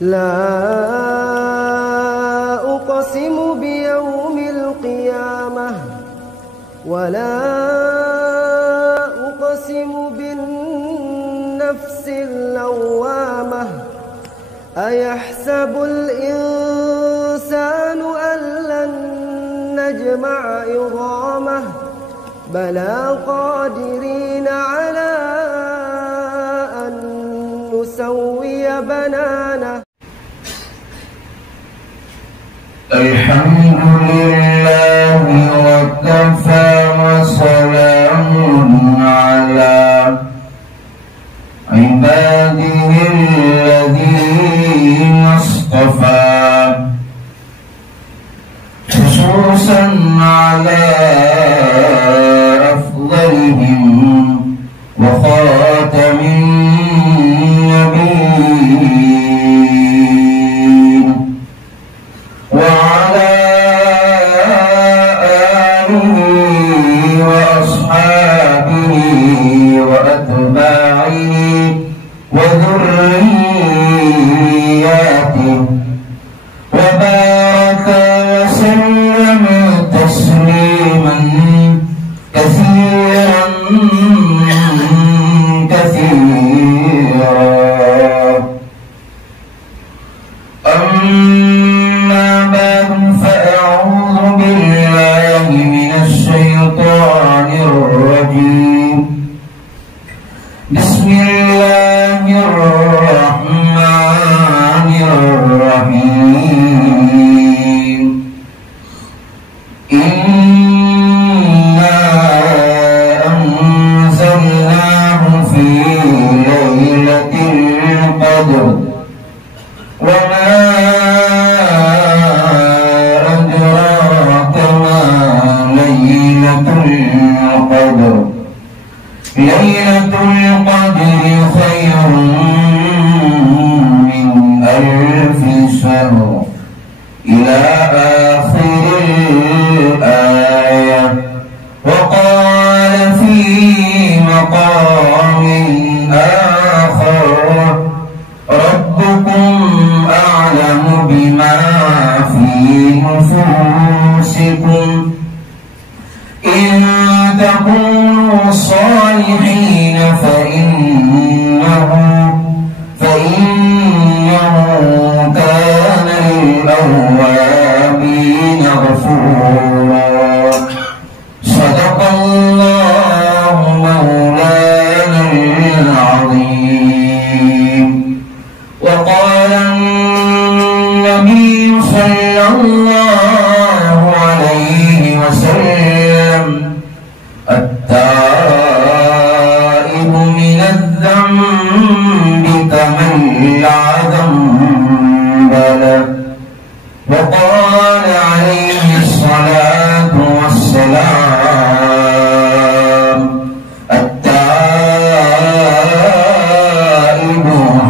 لا أقسم بيوم القيامة ولا أقسم بالنفس اللوامة أيحسب الإنسان أن لن نجمع عظامه بلى قادرين على أن نسوي بنانه. الحمد لله وكفى وسلام على عباده الذين اصطفى خصوصا على أفضلهم وخاتم النبيين وعلى آله وأصحابه وأتباعه وذرياته وبارك وسلم تسليما كثيرا كثيرا. أما بعد فأعوذ بالله من الشيطان الرجيم. بسم الله الرحمن الرحيم. إنا أنزلناه في ليلة القدر وما أدراك ما ليلة القدر. ليلة القدر خير من 1000 شهر إلى آخر الآية. وقال في مقام آخر ربكم أعلم بما في نفوسكم إن تكونوا صالحين فإنه كان للأوابين غفورا. صدق الله مولانا العظيم. وقال النبي صلى الله عليه وسلم التائب من الذنب كمن لا ذنب له. وقال عليه الصلاة والسلام التائب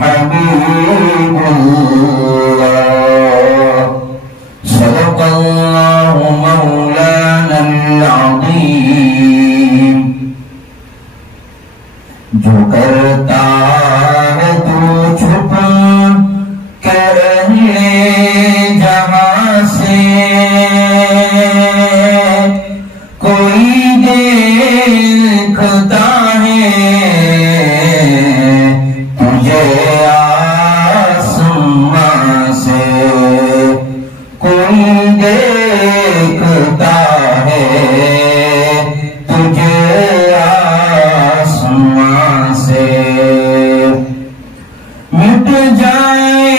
حبيب الله. صدق الله مولانا العظيم. جو کرتا ہے تو چھپ کر لے جہاں سے کوئی دیکھتا ہے تجھے آسمان سے کوئی دیکھتا ہے تجھے آسمان سے. مٹ جائے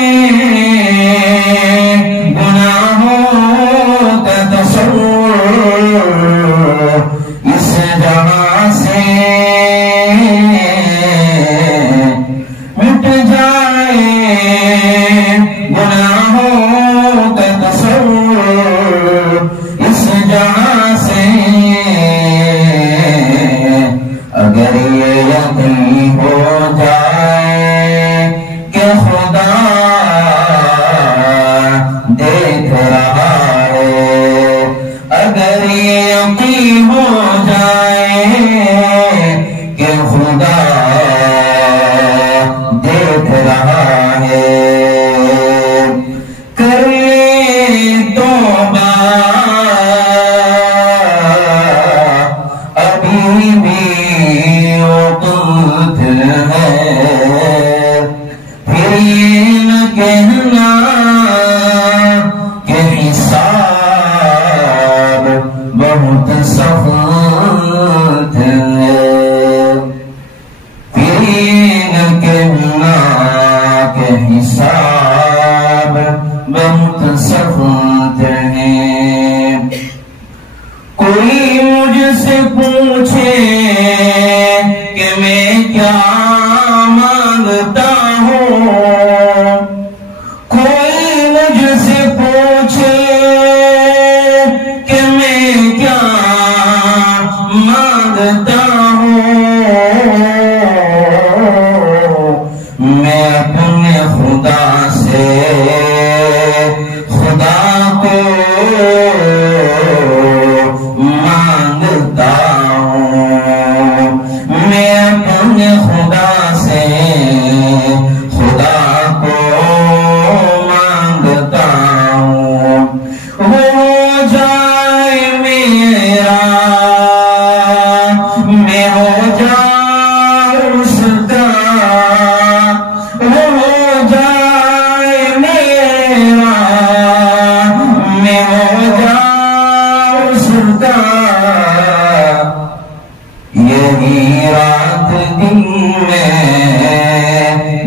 گناہوں کا تصور اس جہاں سے. مٹ جائے گناہوں کا تصور اس جہاں سے. اگر یہ یقین ہو جائے کہ خدا دیکھ رہا ہے. اگر یہ یقین ہو جائے کہ خدا دیکھ رہا ہے. پھر یہ نہ کہنا کہ حساب بہت سخت ہے، پھر یہ نہ کہنا کہ حساب بہت سخت ہے۔ کوئی مجھ سے پوچھے کہ میں کیا مانگتا ہوں، کوئی مجھ سے پوچھے کہ میں کیا مانگتا ہوں، میں اپنے خدا سے خدا کو مانگتا ہوں، میں اپنے خدا سے خدا کو مانگتا ہوں۔ ہو جائے میرا، میں ہو جاؤں اس کا، ہو جائے میرا، میں ہو جاؤں اس کا، یہی رات دن میں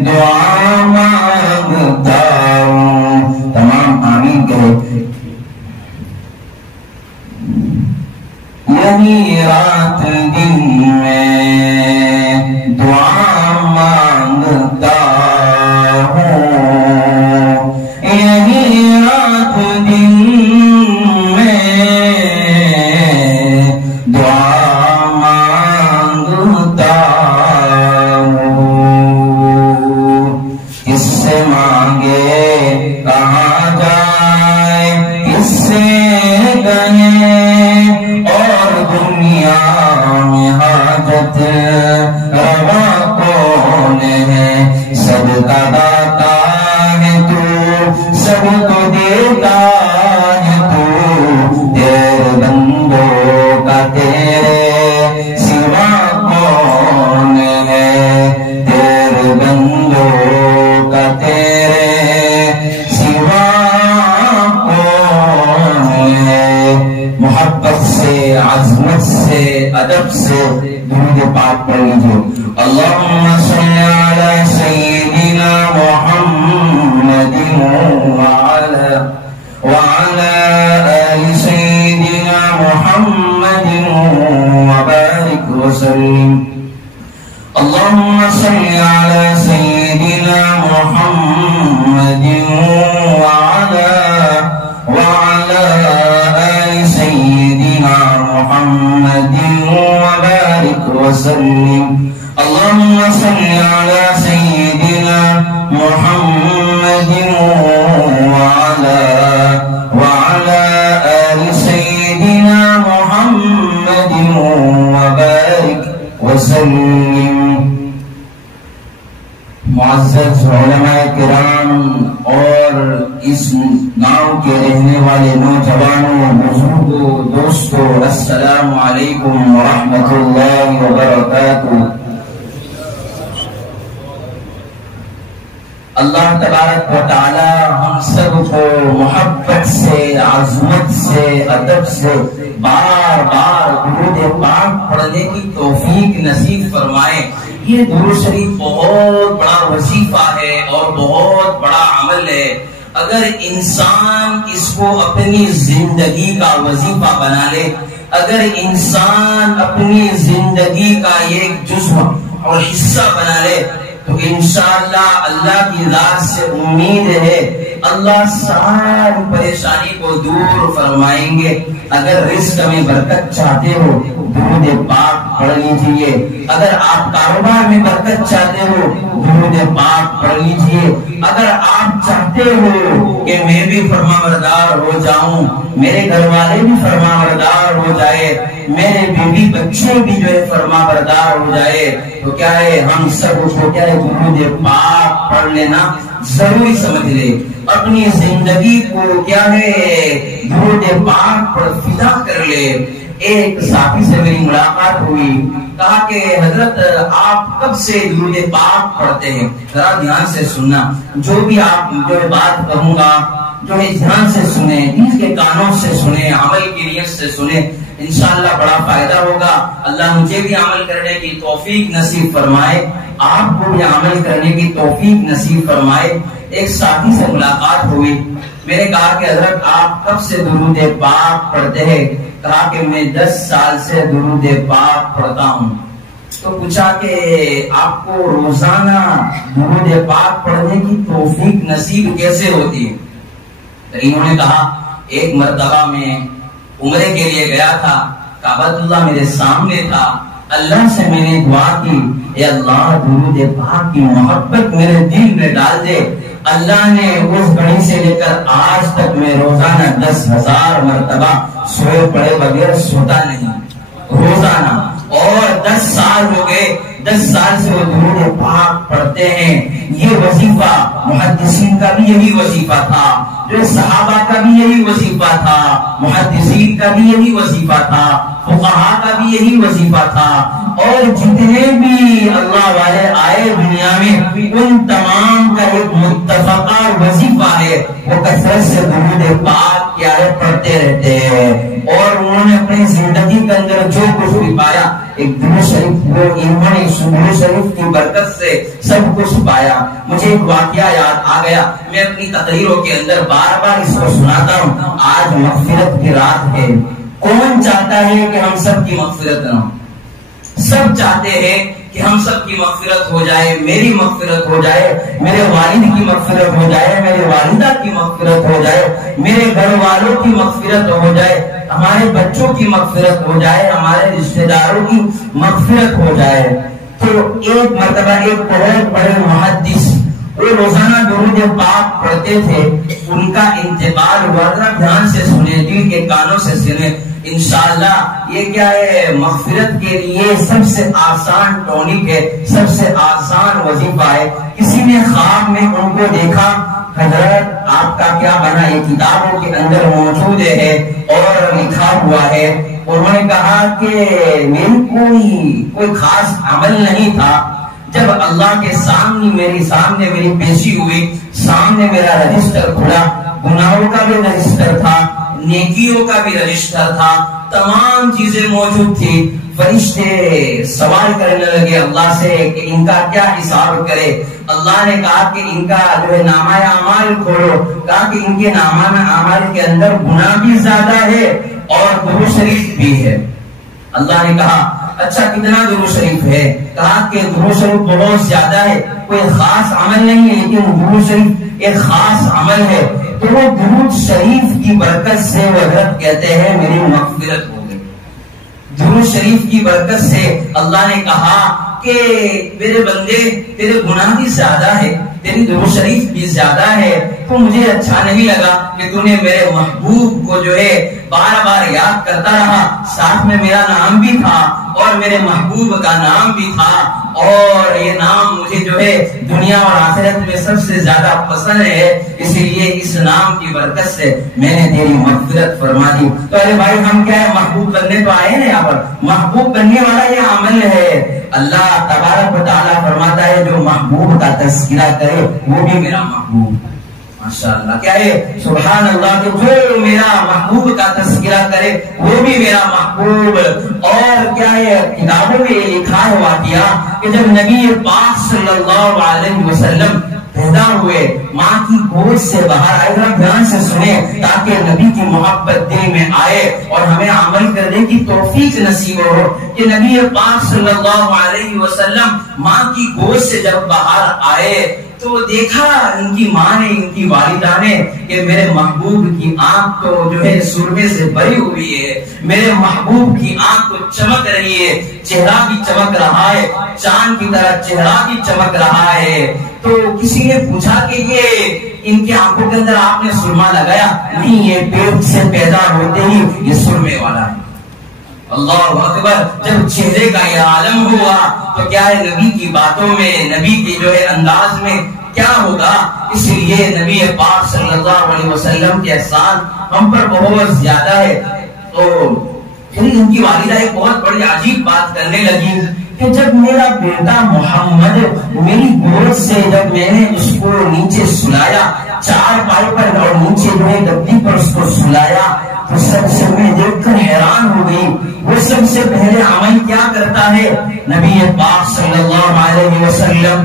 دعا مانگتا ہوں۔ تمام آمین کہو۔ یہی رات دن میں دعا مانگتا ہوں، یہی رات دن میں دعا مانگتا ہوں۔ کس سے مانگے کہاں جائے، کس سے کہیں اور دنیا میں حاجت روا کون ہے، سب کا داتا ہے تو، سب کو دیتا ہے تو، تیرے بندوں کا تیرے سوا کون ہے، تیرے بندوں کا تیرے سوا کون ہے۔ محبت سے، عظمت سے، ادب سے درود پاک پڑھ لیجیے۔ اللہم صلی علی سیدنا محمد وعلی آل سیدنا محمد وبارک وسلم۔ اللہم صلی علی سیدنا محمد وعلی آل سیدنا محمد وبارک وسلم۔ اللہم صلی علی سیدنا محمد وعلی آل سیدنا محمد وبارک وسلم۔ معزز علماء کرام اور اس گاؤں کے رہنے والے نوجوانوں، بزرگوں، دوستوں، السلام علیکم ورحمۃ اللہ وبرکاتہ۔ اللہ تبارک و تعالی ہم سب کو محبت سے، عظمت سے، ادب سے بار بار درود پاک پڑھنے کی توفیق نصیب فرمائے۔ یہ درود شریف بہت بڑا وظیفہ ہے اور بہت بڑا عمل ہے۔ اگر انسان اس کو اپنی زندگی کا وظیفہ بنا لے، اگر انسان اپنی زندگی کا ایک جزو اور حصہ بنا لے، تو انشاءاللہ اللہ کی ذات سے امید ہے اللہ ساری پریشانی کو دور فرمائیں گے۔ اگر رزق میں برکت چاہتے ہو درود پاک پڑھ لیجئے، اگر آپ کاروبار میں برکت چاہتے ہو درود پاک پڑھ لیجئے، اگر آپ چاہتے ہو کہ میں بھی فرما بردار ہو جاؤں، میرے گھر والے بھی فرما بردار ہو جائے، میرے بیوی بچے بھی جو ہے فرما بردار ہو جائے، تو کیا ہے ہم سب کو کیا ہے درود پاک پڑھ لینا ضروری سمجھ لے۔ اپنی زندگی کو کیا ہے درود پاک پر فدا کر لے۔ ایک ساتھی سے میری ملاقات ہوئی، کہا کہ حضرت آپ کب سے درود پاک پڑھتے ہیں؟ ذرا دھیان سے سننا، جو بھی آپ جو بات کہوں گا جو ہے دھیان سے سنیں، دل کے کانوں سے سنیں، عمل کی نیت سے سنیں، انشاءاللہ بڑا فائدہ ہوگا۔ اللہ مجھے بھی عمل کرنے کی توفیق نصیب فرمائے، آپ کو بھی عمل کرنے کی توفیق نصیب فرمائے۔ ایک ساتھی سے ملاقات ہوئی، میں نے کہا کہ حضرت آپ کب سے درود پاک پڑھتے ہیں؟ کہا کہ میں 10 سال سے درود پاک پڑھتا ہوں۔ تو پوچھا کہ آپ کو روزانہ درود پاک پڑھنے کی توفیق نصیب کیسے ہوتی ہے؟ تو انہوں نے کہا ایک مرتبہ میں عمرے کے لیے گیا تھا، کعبۃ اللہ میرے سامنے تھا، اللہ سے میں نے دعا کی، اے اللہ درود پاک کی محبت میرے دل میں ڈال دے۔ اللہ نے اس گھڑی سے لے کر آج تک میں روزانہ 10,000 مرتبہ سوئے پڑے بغیر سوتا نہیں، روزانہ، اور 10 سال ہو گئے، 10 سال سے وہ درود پاک پڑھتے ہیں۔ یہ وظیفہ محدثین کا بھی یہی وظیفہ تھا، جو صحابہ کا بھی یہی وظیفہ تھا، محدثین کا بھی یہی وظیفہ تھا، فقہاء کا بھی یہی وظیفہ تھا، اور جتنے بھی اللہ والے آئے دنیا میں ان تمام کا ایک متفقہ وظیفہ ہے، وہ کثرت سے درود پاک کیا ہے پڑھتے رہتے ہیں۔ اور انہوں نے اپنی زندگی کے اندر جو کچھ بھی پایا، ایک درود شریف وہ انہوں نے درود شریف کی برکت سے سب کچھ پایا۔ مجھے ایک واقعہ یاد آ گیا، میں اپنی تقریروں کے اندر بار بار اس کو سناتا ہوں۔ آج مغفرت کی رات ہے، کون چاہتا ہے کہ ہم سب کی مغفرت نہ ہو؟ سب چاہتے ہیں کہ ہم سب کی مغفرت ہو جائے، میری مغفرت ہو جائے، میرے والد کی مغفرت ہو جائے، میرے والدہ کی مغفرت ہو جائے، میرے گھر والوں کی مغفرت ہو جائے، ہمارے بچوں کی مغفرت ہو جائے، ہمارے رشتہ داروں کی مغفرت ہو جائے۔ تو ایک مرتبہ ایک بہت بڑے محدث وہ روزانہ درود پاک پڑھتے تھے، ان کا انتقال ہوا۔ ذرا دھیان سے سنیں، دل کے کانوں سے سنیں، انشاءاللہ یہ کیا ہے، مغفرت کے لیے سب سے آسان ٹونک ہے، سب سے آسان وظیفہ ہے۔ کسی نے خواب میں ان کو دیکھا، حضرت آپ کا کیا بنا؟ یہ کتابوں کے اندر موجود ہے اور لکھا ہوا ہے۔ انہوں نے کہا کہ میری کوئی خاص عمل نہیں تھا، جب اللہ کے سامنے میری پیشی ہوئی، سامنے میرا رجسٹر کھلا، گناہوں کا بھی رجسٹر تھا، نیکیوں کا بھی رجسٹر تھا، تمام چیزیں موجود تھی۔ فرشتے سوال کرنے لگے اللہ سے کہ ان کا کیا حساب کرے۔ اللہ نے کہا کہ ان کا جو ہے نامہ اعمال کھولو، کہا کہ ان کے نامہ اعمال کے اندر گناہ بھی زیادہ ہے اور درود شریف بھی ہے۔ اللہ نے کہا اچھا کتنا درود شریف ہے؟ کہا کہ درود شریف بہت زیادہ ہے، کوئی خاص عمل نہیں ہے، لیکن درود شریف ایک خاص عمل ہے۔ تو وہ درود شریف کی برکت سے وہ حضرت کہتے ہیں میری مغفرت ہو گئی۔ درود شریف کی برکت سے اللہ نے کہا کہ میرے بندے تیرے گناہ بھی زیادہ ہے، تیری درود شریف بھی زیادہ ہے، تو مجھے اچھا نہیں لگا کہ تو نے میرے محبوب کو جو ہے بار بار یاد کرتا رہا، ساتھ میں میرا نام بھی تھا اور میرے محبوب کا نام بھی تھا، اور یہ نام مجھے جو ہے دنیا اور آخرت میں سب سے زیادہ پسند ہے، اس لیے اس نام کی برکت سے میں نے تیری مغفرت فرما دی۔ تو ارے بھائی ہم کیا ہے، محبوب بننے تو آئے نا یہاں پر، محبوب بننے والا یہ عمل ہے۔ اللہ تبارک و تعالیٰ فرماتا ہے جو محبوب کا تذکرہ کرے وہ بھی میرا محبوب۔ ماشاءاللہ کیا ہے، سبحان اللہ، کہ جو میرا محبوب کا تذکرہ کرے وہ بھی میرا محبوب۔ اور کیا ہے، کتابوں میں یہ لکھا ہے واقعہ کہ جب نبی پاک صلی اللہ علیہ وسلم پیدا ہوئے، ماں کی گود سے باہر آئے، ذرا دھیان سے سنیں تاکہ نبی کی محبت دل میں آئے اور ہمیں عمل کرنے کی توفیق نصیب ہو کہ نبی پاک صلی اللہ علیہ وسلم ماں کی گود سے جب باہر آئے تو دیکھا ان کی ماں نے، ان کی والدہ نے کہ میرے محبوب کی آنکھ تو جو ہے سرمے سے بھری ہوئی ہے، میرے محبوب کی آنکھ تو چمک رہی ہے، چہرہ بھی چمک رہا ہے، چاند کی طرح چہرہ بھی چمک رہا ہے۔ تو کسی نے پوچھا کہ یہ ان کی آنکھوں کے اندر آپ نے سرما لگایا؟ نہیں، یہ پیٹ سے پیدا ہوتے ہی یہ سرمے والا ہے۔ اللہ اکبر، جب چہرے کا یہ عالم ہوا تو کیا ہے، نبی کی باتوں میں، نبی کی جو ہے انداز میں کیا ہوگا۔ اس لیے نبی پاک صلی اللہ علیہ وسلم کے احسان ہم پر بہت زیادہ ہے۔ تو پھر ان کی والدہ ایک بہت بڑی عجیب بات کرنے لگی کہ جب میرا بیٹا محمد میری گود سے جب میں نے اس کو نیچے سلایا چار پائی پر اور نیچے جو ہے گدی پر اس کو سلایا تو سب سے میں دیکھ کر حیران ہو گئی. وہ سب سے پہلے عمل کیا کرتا ہے؟ نبی پاک صلی اللہ علیہ وسلم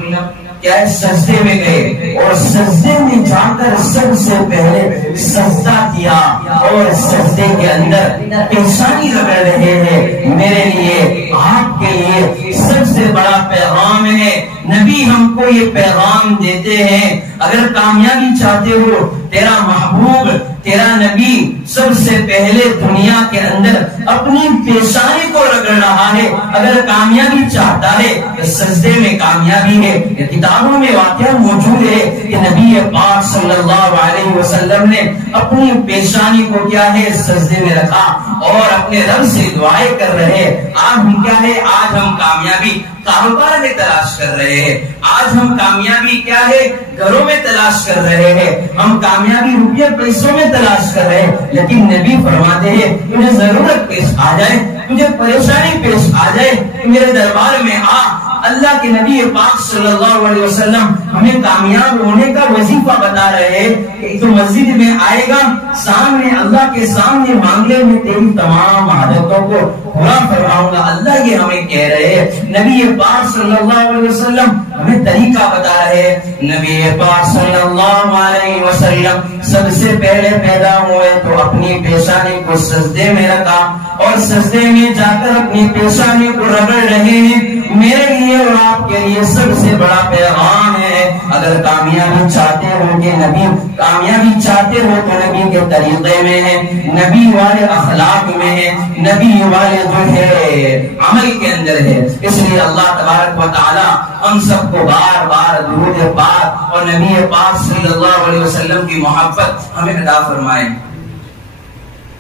کیا سجدے میں گئے اور سجدے میں جا کر سب سے پہلے سجدہ کیا اور سجدے کے اندر پیشانی رگڑ رہے ہیں. میرے لیے آپ کے لیے سب سے بڑا پیغام ہے. نبی ہم کو یہ پیغام دیتے ہیں اگر کامیابی چاہتے ہو تیرا محبوب تیرا نبی سب سے پہلے دنیا کے اندر اپنی پیشانی کو رگڑ رہا ہے. اگر کامیابی چاہتا ہے تو سجدے میں کامیابی ہے. یہ کتابوں میں واقعہ موجود ہے کہ نبی پاک صلی اللہ علیہ وسلم نے اپنی پیشانی کو کیا ہے سجدے میں رکھا اور اپنے رب سے دعائیں کر رہے. آج ہم کیا ہے آج ہم کامیابی کاروبار میں تلاش کر رہے ہیں. آج ہم کامیابی کیا ہے گھروں میں تلاش کر رہے ہیں. ہم کامیابی روپیہ پیسوں میں تلاش کر رہے ہیں. لیکن نبی فرماتے ہیں تجھے ضرورت پیش آ جائے تجھے پریشانی پیش آ جائے میرے دربار میں آ. اللہ کے نبی پاک صلی اللہ علیہ وسلم ہمیں کامیاب ہونے کا وظیفہ بتا رہے ہیں کہ تو مسجد میں آئے گا سامنے اللہ کے سامنے مانگے میں تیری تمام عادتوں کو پورا فرماؤں گا. اللہ یہ ہمیں کہہ رہے ہیں. نبی پاک صلی اللہ علیہ وسلم ہمیں طریقہ بتا رہے ہیں. نبی پاک صلی اللہ علیہ وسلم سب سے پہلے پیدا ہوئے تو اپنی پیشانی کو سجدے میں رکھا اور سجدے میں جا کر اپنی پیشانی کو رگڑ رہے ہیں. میرے لیے اور آپ کے لیے سب سے بڑا پیغام ہے اگر کامیابی چاہتے ہو کہ نبی کامیابی چاہتے ہو تو نبی کے طریقے میں ہے نبی والے اخلاق میں ہے نبی والے جو ہے عمل کے اندر ہے. اس لیے اللہ تبارک و تعالی ہم سب کو بار بار درود پاک اور نبی پاک صلی اللہ علیہ وسلم کی محبت ہمیں عطا فرمائے.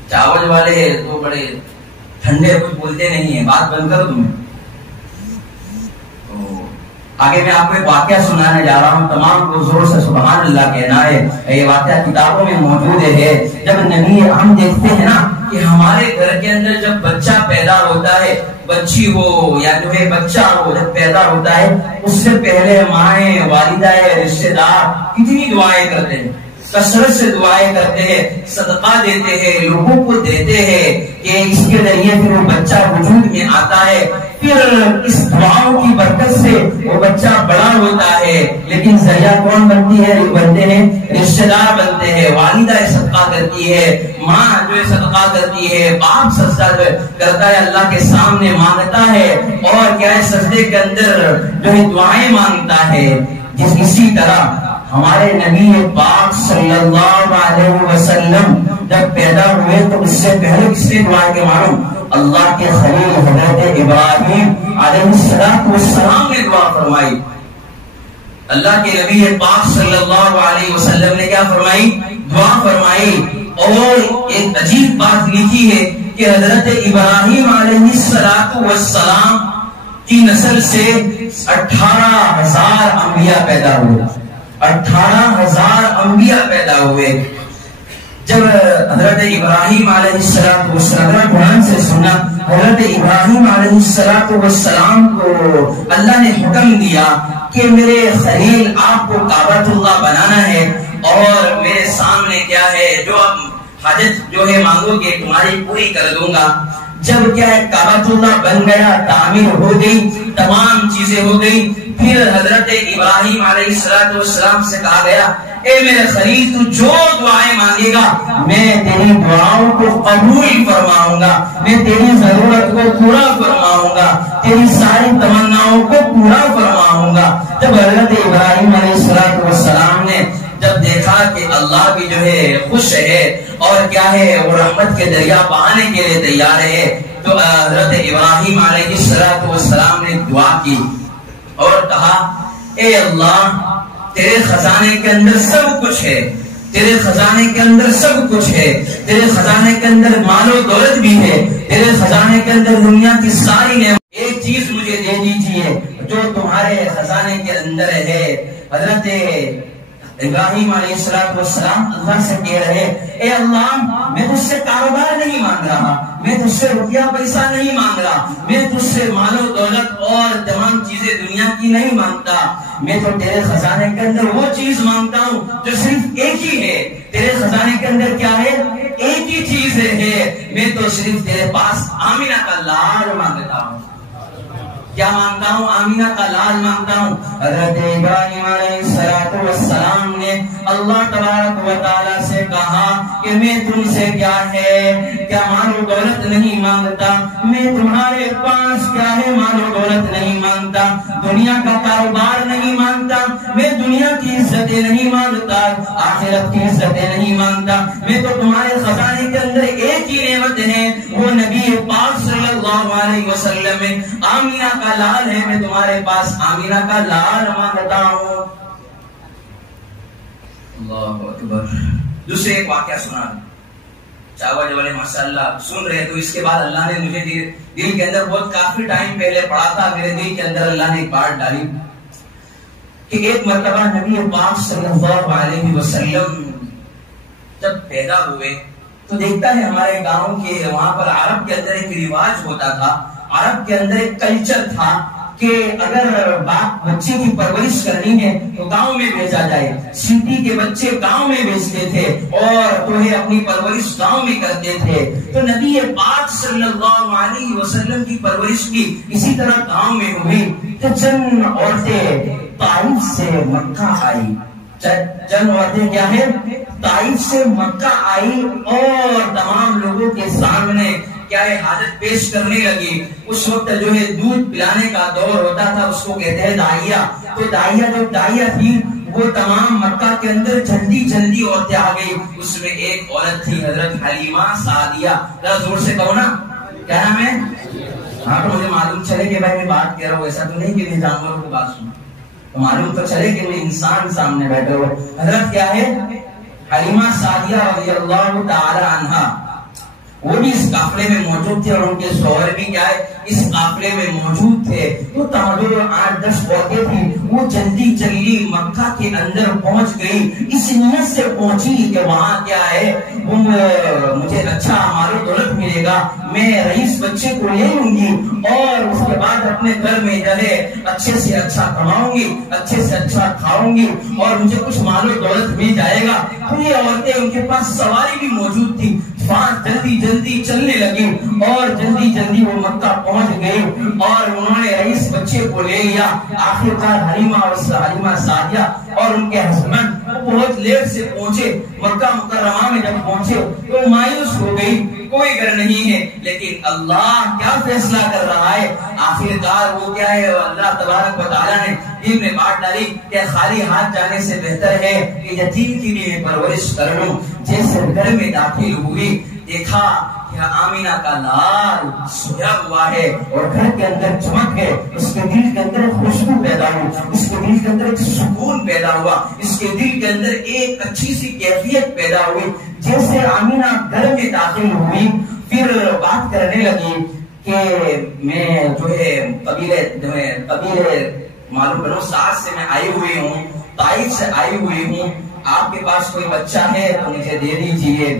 چاول والے تو بڑے ٹھنڈے کچھ بولتے نہیں ہیں بات بند کرو تمہیں. آگے میں آپ کو ایک واقعہ سنانے جا رہا ہوں. تمام کو زور سے سبحان اللہ کہنا ہے. یہ واقعہ کتابوں میں موجود ہے. جب نبی ہم دیکھتے ہیں نا کہ ہمارے گھر کے اندر جب بچہ پیدا ہوتا ہے بچی ہو یا جو ہے بچہ ہو جب پیدا ہوتا ہے اس سے پہلے مائیں والدہ رشتے دار کتنی دعائیں کرتے ہیں کثرت سے دعائیں کرتے ہیں صدقہ دیتے ہیں لوگوں کو دیتے ہیں کہ اس کے ذریعے پھر وہ بچہ وجود میں آتا ہے. پھر اس دعاؤں کی برکت سے وہ بچہ بڑا ہوتا ہے. لیکن ذریعہ کون بنتی ہے بنتے ہیں رشتے دار بنتے ہیں. والدہ صدقہ کرتی ہے ماں جو ہے صدقہ کرتی ہے باپ سجدہ کرتا ہے اللہ کے سامنے مانگتا ہے اور کیا ہے سجدے کے اندر جو ہے دعائیں مانگتا ہے. اسی طرح ہمارے نبی پاک صلی اللہ علیہ وسلم جب پیدا ہوئے تو اس سے پہلے کس نے دعا کے معلوم اللہ کے خلیل حضرت ابراہیم علیہ السلام نے دعا فرمائی. اللہ کے نبی پاک صلی اللہ علیہ وسلم نے کیا فرمائی دعا فرمائی. اور ایک عجیب بات لکھی ہے کہ حضرت ابراہیم علیہ السلام کی نسل سے 18,000 انبیاء پیدا ہوئے. 18,000 انبیاء پیدا ہوئے. جب حضرت ابراہیم علیہ السلام قرآن سے سنا حضرت ابراہیم علیہ السلام کو اللہ نے حکم دیا کہ میرے خلیل آپ کو کعبۃ اللہ بنانا ہے اور میرے سامنے کیا ہے جو اب حاجت جو ہے مانگو گے تمہاری پوری کر دوں گا. جب کیا ہے کعبۃ اللہ بن گیا تعمیر ہو گئی تمام چیزیں ہو گئی. پھر حضرت ابراہیم علیہ السلام سے کہا گیا اے میرے خلیل تو جو دعائیں مانگے گا میں تیری دعاؤں کو قبول فرماؤں گا میں تیری ضرورت کو پورا فرماؤں گا تیری ساری تمناؤں کو پورا فرماؤں گا. جب حضرت ابراہیم علیہ السلام نے جب دیکھا کہ اللہ بھی جو ہے خوش ہے اور کیا ہے وہ رحمت کے دریا بہانے کے لیے تیار ہے تو حضرت ابراہیم علیہ السلام نے دعا کی اور کہا اے اللہ تیرے خزانے کے اندر سب کچھ ہے تیرے خزانے کے اندر سب کچھ ہے تیرے خزانے کے اندر مال و دولت بھی ہے تیرے خزانے کے اندر دنیا کی ساری نعمت. ایک چیز مجھے دے دیجیے جو تمہارے خزانے کے اندر ہے. حضرت ابراہیم علیہ السلام اللہ سے کہہ رہے اے اللہ میں تجھ سے کاروبار نہیں مانگ رہا، میں تجھ سے روپیہ پیسہ نہیں مانگ رہا، میں تجھ سے مال و دولت اور تمام چیزیں دنیا کی نہیں مانگتا، میں تو تیرے خزانے کے اندر وہ چیز مانگتا ہوں جو صرف ایک ہی ہے۔ تیرے خزانے کے اندر کیا ہے؟ ایک ہی چیز ہے، میں تو صرف تیرے پاس آمینہ کا لال مانگتا ہوں۔ کیا مانگتا ہوں؟ آمینہ کا لال مانگتا ہوں۔ حضرت ابراہیم علیہ السلام نے اللہ تبارک و تعالیٰ سے کہا کہ میں تم سے کیا ہے، کیا مال و دولت نہیں مانگتا، میں تمہارے پاس کیا ہے مال و دولت نہیں مانگتا، دنیا کا کاروبار نہیں مانگتا، میں دنیا کی عزتیں نہیں مانگتا، آخرت کی عزتیں نہیں مانگتا، میں تو تمہارے خزانے کے اندر ایک ہی نعمت ہے، وہ نبی پاک صلی اللہ علیہ وسلم میں آمینہ کا لال ہے، میں تمہارے پاس آمینہ کا لال مانگتا ہوں۔ اللہ اکبر۔ دوسرے ایک واقعہ سنا، چاول والے ماشاءاللہ سن رہے تو اس کے بعد اللہ نے مجھے دل کے اندر بہت کافی ٹائم پہلے پڑھا تھا، میرے دل کے اندر اللہ نے ایک بات ڈالی کہ ایک مرتبہ نبی پاک صلی اللہ علیہ وسلم جب پیدا ہوئے تو دیکھتا ہے ہمارے گاؤں کے وہاں پر عرب کے اندر ایک رواج ہوتا تھا، عرب کے اندر ایک کلچر تھا کہ اگر باپ بچے کی پرورش کرنی ہے تو گاؤں میں بھیجا جائے، سٹی کے بچے گاؤں میں بھیجتے تھے اور جو ہے اپنی پرورش گاؤں میں کرتے تھے۔ تو نبی پاک صلی اللہ علیہ وسلم کی پرورش بھی اسی طرح گاؤں میں ہوئی کہ چند عورتیں طائف سے مکہ آئی، چند عورتیں کیا ہے طائف سے مکہ آئی اور تمام لوگوں کے سامنے کیا ہے حاجت پیش کرنے لگی۔ اس وقت جو ہے دودھ پلانے کا دور ہوتا تھا، اس کو کہتے ہیں دائیا۔ تو دائیا جو دائیا تھی وہ تمام مکہ کے اندر جلدی عورتیں آ گئی، اس میں ایک عورت تھی حضرت حلیمہ سعدیہ۔ ذرا زور سے کہو نا کیا نام ہے؟ ہاں تو مجھے معلوم چلے کہ بھائی میں بات کہہ رہا ہوں، ایسا تو نہیں کہ میں جانوروں کی بات سنوں، تو معلوم تو چلے کہ میں انسان سامنے بیٹھے ہو۔ حضرت کیا ہے حلیمہ سعدیہ رضی اللہ تعالی عنہا، وہ بھی اس قافلے میں موجود تھے اور ان کے شوہر بھی کیا ہے اس قافلے میں موجود تھے۔ تو جو 8-10 عورتیں تھیں وہ جلدی مکہ کے اندر پہنچ گئی، اس نیت سے پہنچی کہ وہاں کیا ہے مجھے اچھا مال و دولت ملے گا، میں رئیس بچے کو لے لوں گی اور اس کے بعد اپنے گھر میں جو ہے اچھے سے اچھا کماؤں گی، اچھے سے اچھا کھاؤں گی اور مجھے کچھ مال و دولت مل جائے گا۔ تو یہ عورتیں ان کے پاس سواری بھی موجود تھی، جلدی چلنے لگی اور جلدی وہ مکہ پہنچ گئی اور انہوں نے رئیس بچے کو لے لیا۔ آخرکار حلیمہ سعدیہ اور ان کے ہسبینڈ بہت لیٹ سے پہنچے مکہ مکرمہ میں، جب پہنچے تو مایوس ہو گئی، کوئی گھر نہیں ہے، لیکن اللہ کیا فیصلہ کر رہا ہے؟ آخرکار وہ کیا ہے اللہ تبارک و تعالیٰ نے دل میں بات ڈالی کہ خالی ہاتھ جانے سے بہتر ہے کہ یتیم کی بھی پرورش کر لوں۔ جیسے گھر میں داخل ہوئی دیکھا کہ آمینہ کا لال سویا ہوا ہے اور گھر کے اندر چمک ہے، اس کے دل کے اندر خوشبو پیدا ہوئی، اس کے دل کے اندر ایک سکون پیدا ہوا، اس کے دل کے اندر ایک اچھی سی کیفیت پیدا ہوئی۔ جیسے آمینہ گھر میں داخل ہوئی پھر بات کرنے لگی کہ میں جو ہے قبیلے معلوم کرو ساتھ سے میں آئی ہوئی ہوں، طائف سے آئی ہوئی ہوں، آپ کے پاس کوئی بچہ ہے تو مجھے دے دیجئے۔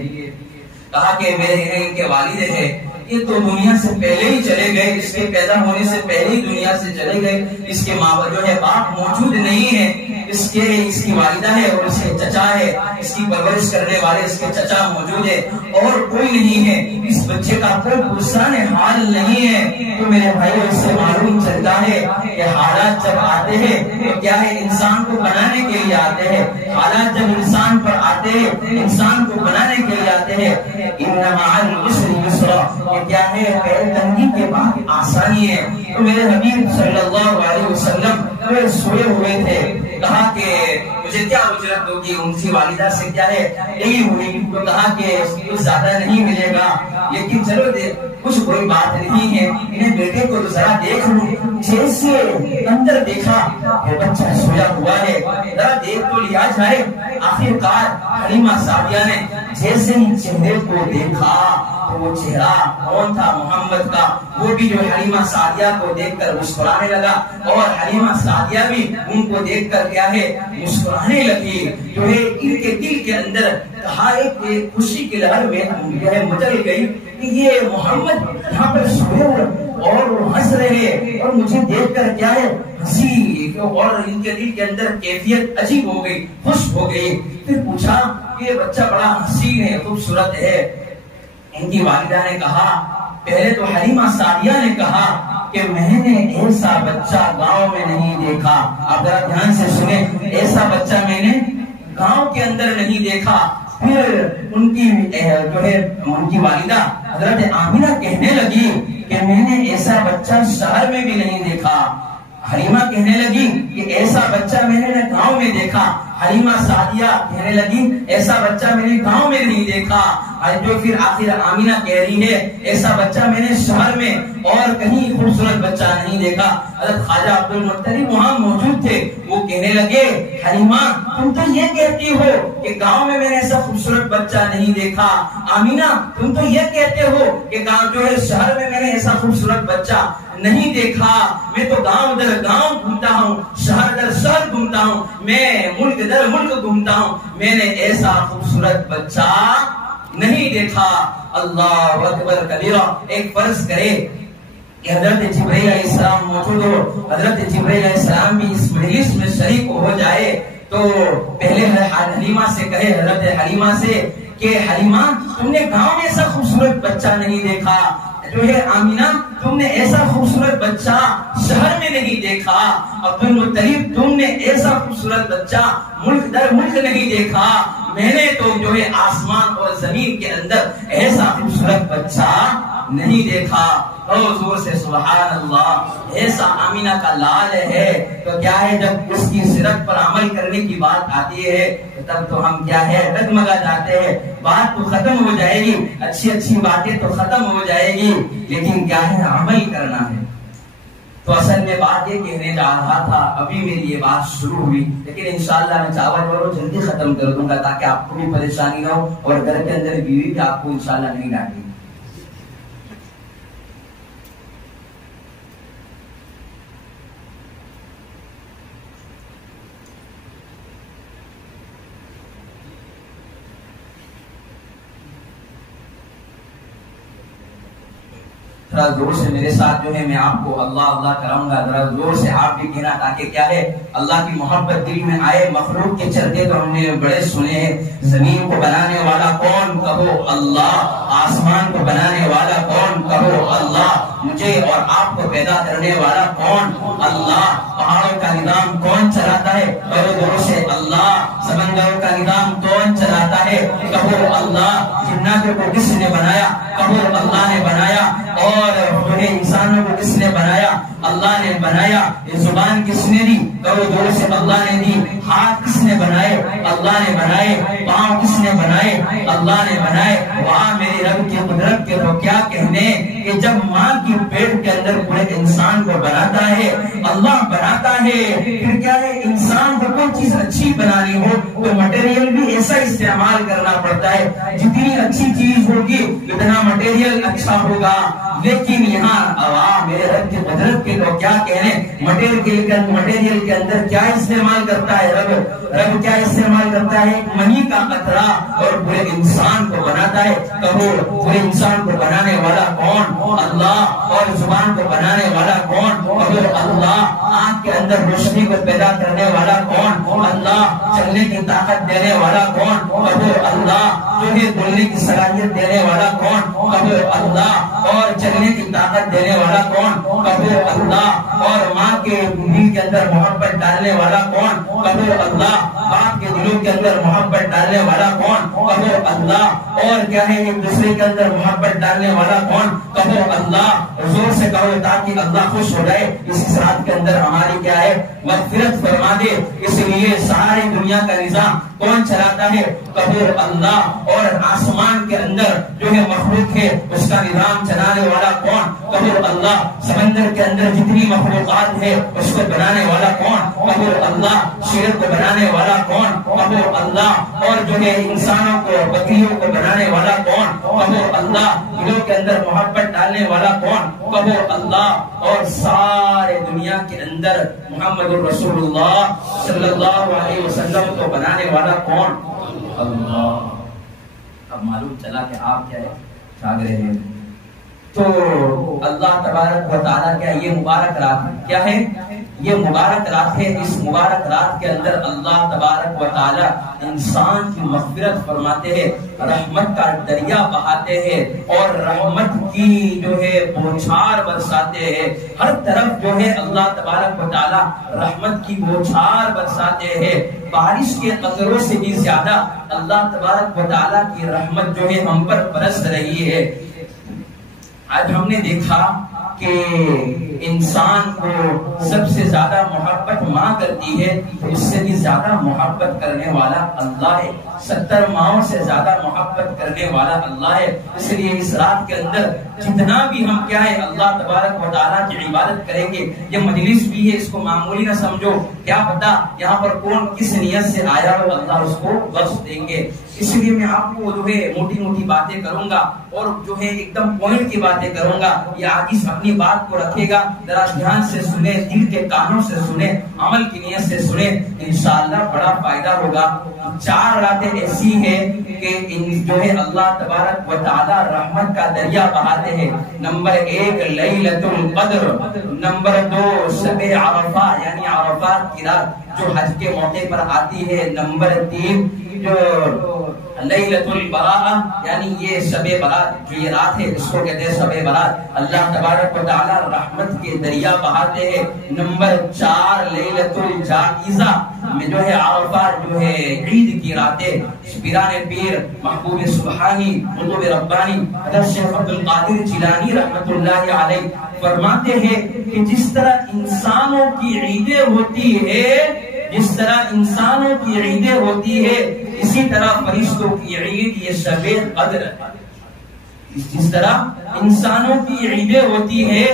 کہا کہ میرے ان کے والد ہیں یہ تو دنیا سے پہلے ہی چلے گئے، اس کے پیدا ہونے سے پہلے ہی دنیا سے چلے گئے، اس کے ماں باپ جو ہے باپ موجود نہیں ہے، اس کی والدہ ہے اور اس کے چچا ہے، اس کی پرورش کرنے والے اس کے چچا موجود ہے اور کوئی نہیں ہے، اس بچے کا کوئی پرسان حال نہیں ہے۔ تو میرے بھائی اس سے معلوم چلتا ہے کہ حالات جب آتے ہیں تو کیا ہے انسان کو بنانے کے لیے آتے ہیں، حالات جب انسان پر آتے ہیں انسان کو بنانے کے لیے آتے ہیں۔ ان مع العسر یسرا، کیا ہے تنگی کے بعد آسانی ہے۔ تو میرے حبیب صلی اللہ علیہ وسلم سوئے ہوئے تھے، کہا کہ مجھے کیا اجرت ہوگی؟ ان کی والدہ سے کیا ہے یہی ہوئی، تو کہا کہ کچھ زیادہ نہیں ملے گا، لیکن چلو کچھ کوئی بات نہیں ہے، انہیں بیٹے کو ذرا دیکھ لوں۔ جیسے اندر دیکھا کہ بچہ سویا ہوا ہے، ذرا دیکھ تو لیا جائے۔ آخرکار حلیمہ سعدیہ نے جیسے ہی چہرے کو دیکھا تو وہ چہرہ کون تھا؟ محمد کا۔ وہ بھی جو حلیمہ سعدیہ کو دیکھ کر مسکرانے لگا اور حلیمہ سعدیہ بھی ان کو دیکھ کر کیا ہے مسکرانے لگی۔ جو ہے ان کے دل کے اندر کہا ایک خوشی کی لہر میں مچل گئی کہ یہ محمد یہاں پر سوئے اور وہ ہنس رہے اور مجھے دیکھ کر کیا ہے ہنسی، اور ان کے دل کے اندر کیفیت عجیب ہو گئی، خوش ہو گئی۔ پھر پوچھا کہ یہ بچہ بڑا حسین ہے، خوبصورت ہے۔ ان کی والدہ نے کہا، پہلے تو حلیمہ سعدیہ نے کہا کہ میں نے ایسا بچہ گاؤں میں نہیں دیکھا۔ آپ ذرا دھیان سے سنیں، ایسا بچہ میں نے گاؤں کے اندر نہیں دیکھا۔ پھر ان کی جو ہے ان کی والدہ حضرت آمینہ کہنے لگی کہ میں نے ایسا بچہ شہر میں بھی نہیں دیکھا۔ حلیمہ کہنے لگی کہ ایسا بچہ میں نے گاؤں میں دیکھا۔ حلیمہ سعدیہ کہنے لگی ایسا بچہ میں نے گاؤں میں نہیں دیکھا۔ جو پھر آخر آمینہ کہہ رہی ہے ایسا بچہ میں نے شہر میں اور کہیں خوبصورت بچہ نہیں دیکھا۔ حضرت خواجہ عبد المطلب وہاں موجود تھے، وہ کہنے لگے حلیمہ تم تو یہ کہتی ہو کہ گاؤں میں نے ایسا خوبصورت بچہ نہیں دیکھا، آمینہ تم تو یہ کہتے ہو کہ گاؤں جو ہے شہر میں نے ایسا خوبصورت بچہ نہیں دیکھا۔ میں تو گاؤں در گاؤں گھومتا ہوں، شہر در شہر گھومتا ہوں، میں ملک در ملک گھومتا ہوں، میں نے ایسا خوبصورت بچہ نہیں دیکھا۔ اللہ اکبر کبیرہ۔ ایک فرض کرے کہ حضرت جبرائیل علیہ السلام موجود ہو، حضرت جبرائیل علیہ السلام بھی اس مجلس میں شریک ہو جائے تو پہلے حلیمہ سے کہے، حضرت حلیمہ سے کہ حلیمہ تم نے گاؤں میں ایسا خوبصورت بچہ نہیں دیکھا، جو ہے آمینہ تم نے ایسا خوبصورت بچہ شہر میں نہیں دیکھا، عبد المطلب تم نے ایسا خوبصورت بچہ ملک در ملک نہیں دیکھا، میں نے تو جو ہے آسمان اور زمین کے اندر ایسا خوبصورت بچہ نہیں دیکھا۔ زور سے سبحان اللہ۔ ایسا آمینہ کا لال ہے تو کیا ہے جب اس کی سیرت پر عمل کرنے کی بات آتی ہے تب تو ہم کیا ہے ڈگمگا جاتے ہیں، بات تو ختم ہو جائے گی، اچھی اچھی باتیں تو ختم ہو جائے گی، لیکن کیا ہے عمل کرنا ہے۔ تو اصل میں بات یہ کہنے جا رہا تھا، ابھی میری یہ بات شروع ہوئی، لیکن انشاءاللہ میں چاول جلدی ختم کر دوں گا تاکہ آپ کو بھی پریشانی نہ ہو اور گھر کے اندر بیوی بھی آپ کو انشاءاللہ نہیں ڈانٹے گی۔ ذرا زور سے میرے ساتھ جو ہے میں آپ کو اللہ اللہ کراؤں گا، ذرا زور سے آپ بھی کہنا تاکہ کیا ہے اللہ کی محبت دل میں آئے۔ مخلوق کے چرتے تو ہم نے بڑے سنے ہیں، زمین کو بنانے والا کون؟ کہو اللہ۔ آسمان کو بنانے والا کون؟ کہو اللہ۔ مجھے اور آپ کو پیدا کرنے والا کون؟ اللہ۔ پہاڑوں کا نظام کون چلاتا ہے؟ کہو زور سے اللہ۔ سمندروں کا نظام کون چلاتا ہے؟ کہو اللہ۔ جناتوں کو کس نے بنایا؟ کہو اللہ نے بنایا۔ اور جو ہے انسانوں کو کس نے بنایا؟ اللہ نے بنایا۔ یہ زبان کس نے دی؟ کہو زور سے اللہ نے دی۔ ہاتھ کس نے بنائے؟ اللہ نے بنائے۔ پاؤں کس نے بنائے؟ اللہ نے بنائے۔ واہ میرے رب کی قدرت کے تو کیا کہنے کہ جب ماں کی پیٹ کے اندر پورے انسان کو بناتا ہے، اللہ بناتا ہے، پھر کیا ہے انسان کو کوئی چیز اچھی بنانی ہو تو مٹیریل بھی ایسا استعمال کرنا پڑتا ہے، جتنی اچھی چیز ہوگی اتنا مٹیریل اچھا ہوگا۔ لیکن یہاں عوام میرے رب کی قدرت کے تو کیا کہنے، مٹیریل کے اندر کیا استعمال کرتا ہے رب کیا استعمال کرتا ہے؟ منی کا قطرہ اور پورے انسان کو بناتا ہے۔ کہو پورے انسان کو بنانے والا کون؟ اللہ۔ اور زبان کو بنانے والا کون؟ کہو اللہ۔ آنکھ کے اندر روشنی کو پیدا کرنے والا کون؟ اللہ۔ چلنے کی طاقت دینے والا کون؟ کہو اللہ۔ جو ہے بولنے کی صلاحیت دینے والا کون؟ کہو اللہ۔ اور چلنے کی طاقت دینے والا کون؟ کہو اللہ۔ اور ماں کے دل کے اندر محبت ڈالنے والا کون؟ کہو اللہ۔ باپ کے دلوں کے اندر محبت ڈالنے والا کون؟ کہو اللہ۔ اور کیا ہے ایک دوسرے کے اندر محبت ڈالنے والا کون؟ کہو اللہ۔ زور سے کہو تاکہ اللہ خوش ہو جائے۔ اس رات کے اندر ہماری کیا ہے مغفرت فرما دے۔ اس لیے ساری دنیا کا نظام کون چلاتا ہے؟ کہو اللہ۔ اور آسمان کے اندر جو ہے مخلوق ہے اس کا نظام چلانے والا کون؟ کہو اللہ۔ سمندر کے اندر جتنی مخلوقات ہے اس کو بنانے والا کون؟ کہو اللہ۔ شیر کو بنانے والا کون؟ کہو اللہ۔ اور جو ہے انسانوں کو، بکریوں کو بنانے والا کون؟ کہو اللہ۔ دلوں کے اندر محبت ڈالنے والا کون؟ کہو اللہ۔ اور سارے دنیا کے اندر محمد رسول اللہ صلی اللہ علیہ وسلم کو بنانے والا کون؟ اللہ۔ اب معلوم چلا کہ آپ کیا ہے؟ شاگرد ہیں۔ تو اللہ تبارک و تعالیٰ کیا یہ مبارک رات کیا ہے؟ یہ مبارک رات ہے۔ اس مبارک رات کے اندر اللہ تبارک و تعالیٰ انسان کی مغفرت فرماتے ہیں، رحمت کا دریا بہاتے ہیں اور رحمت کی جو ہے بوچھار برساتے ہیں۔ ہر طرف جو ہے اللہ تبارک و تعالیٰ رحمت کی بوچھار برساتے ہیں۔ بارش کے قطروں سے بھی زیادہ اللہ تبارک و تعالیٰ کی رحمت جو ہے ہم پر برس رہی ہے۔ آج ہم نے دیکھا کہ انسان کو سب سے زیادہ محبت ماں کرتی ہے، تو اس سے بھی زیادہ محبت کرنے والا اللہ ہے۔ 70 ماؤں سے زیادہ محبت کرنے والا اللہ ہے۔ اس لیے اس رات کے اندر جتنا بھی ہم کیا ہے اللہ تبارک و تعالیٰ کی عبادت کریں گے، یہ مجلس بھی ہے، اس کو معمولی نہ سمجھو، کیا پتا یہاں پر کون کس نیت سے آیا ہو، اللہ اس کو بخش دیں گے۔ اس لیے میں آپ کو جو ہے موٹی موٹی باتیں کروں گا اور جو ہے ایک دم پوائنٹ کی باتیں کروں گا۔ یہ عاجز اپنی بات کو رکھے گا، ذرا دھیان سے سنیں، دل کے کانوں سے سنیں، عمل کی نیت سے سنیں، انشاءاللہ بڑا فائدہ ہوگا۔ 4 راتیں ایسی ہیں کہ جو ہے اللہ تبارک و تعالی رحمت کا دریا بہاتے ہیں۔ نمبر 1 لیلۃ القدر، نمبر 2 شب عرفہ یعنی عرفات کی رات جو حج کے موقع پر آتی ہے، نمبر 3 جو لیلۃ البراءہ یعنی یہ شب برات جو یہ رات ہے اس کو کہتے ہیں شب برات۔ اللہ تبارک و تعالی رحمت کے دریا بہاتے ہیں۔ نمبر 4 لیلۃ الجائزہ میں جو ہے عرفات جو ہے عید کی راتیں، پیران پیر محبوب سبحانی قطب ربانی حضرت شیخ عبد القادر جیلانی رحمت اللہ علیہ فرماتے ہیں کہ جس طرح انسانوں کی عیدیں ہوتی ہے، جس طرح انسانوں کی عیدیں ہوتی ہے، اسی طرح فرشتوں کی عید یہ شب قدر ہے۔ جس طرح انسانوں کی عیدیں ہوتی ہے،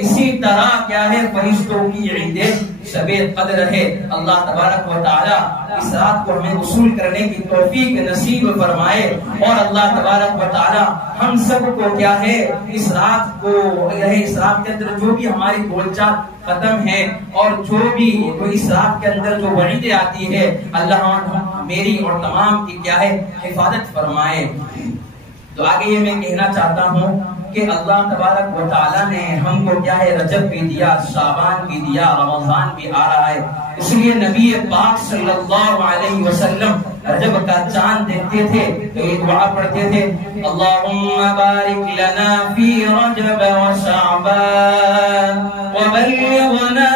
اسی طرح کیا ہے فرشتوں کی عیدیں شب قدر ہے۔ اللہ تبارک و تعالی اس رات کو ہمیں وصول کرنے کی توفیق نصیب فرمائے، اور اللہ تبارک و تعالی ہم سب کو کیا ہے اس رات کو اس رات کے اندر جو بھی ہماری بول چال ختم ہے اور جو بھی اس رات کے اندر جو وعیدیں آتی ہے، اللہ میری اور تمام کی کیا ہے حفاظت فرمائے۔ تو آگے یہ میں کہنا چاہتا ہوں کہ اللہ تبارک و تعالیٰ نے ہم کو کیا ہے رجب بھی دیا، شعبان بھی دیا، رمضان بھی آ رہا ہے۔ اس لیے نبی پاک صلی اللہ علیہ وسلم رجب کا چاند دیکھتے تھے تو یہ دعا پڑھتے تھے، اللہم بارک لنا فی رجب و شعبان وبلغنا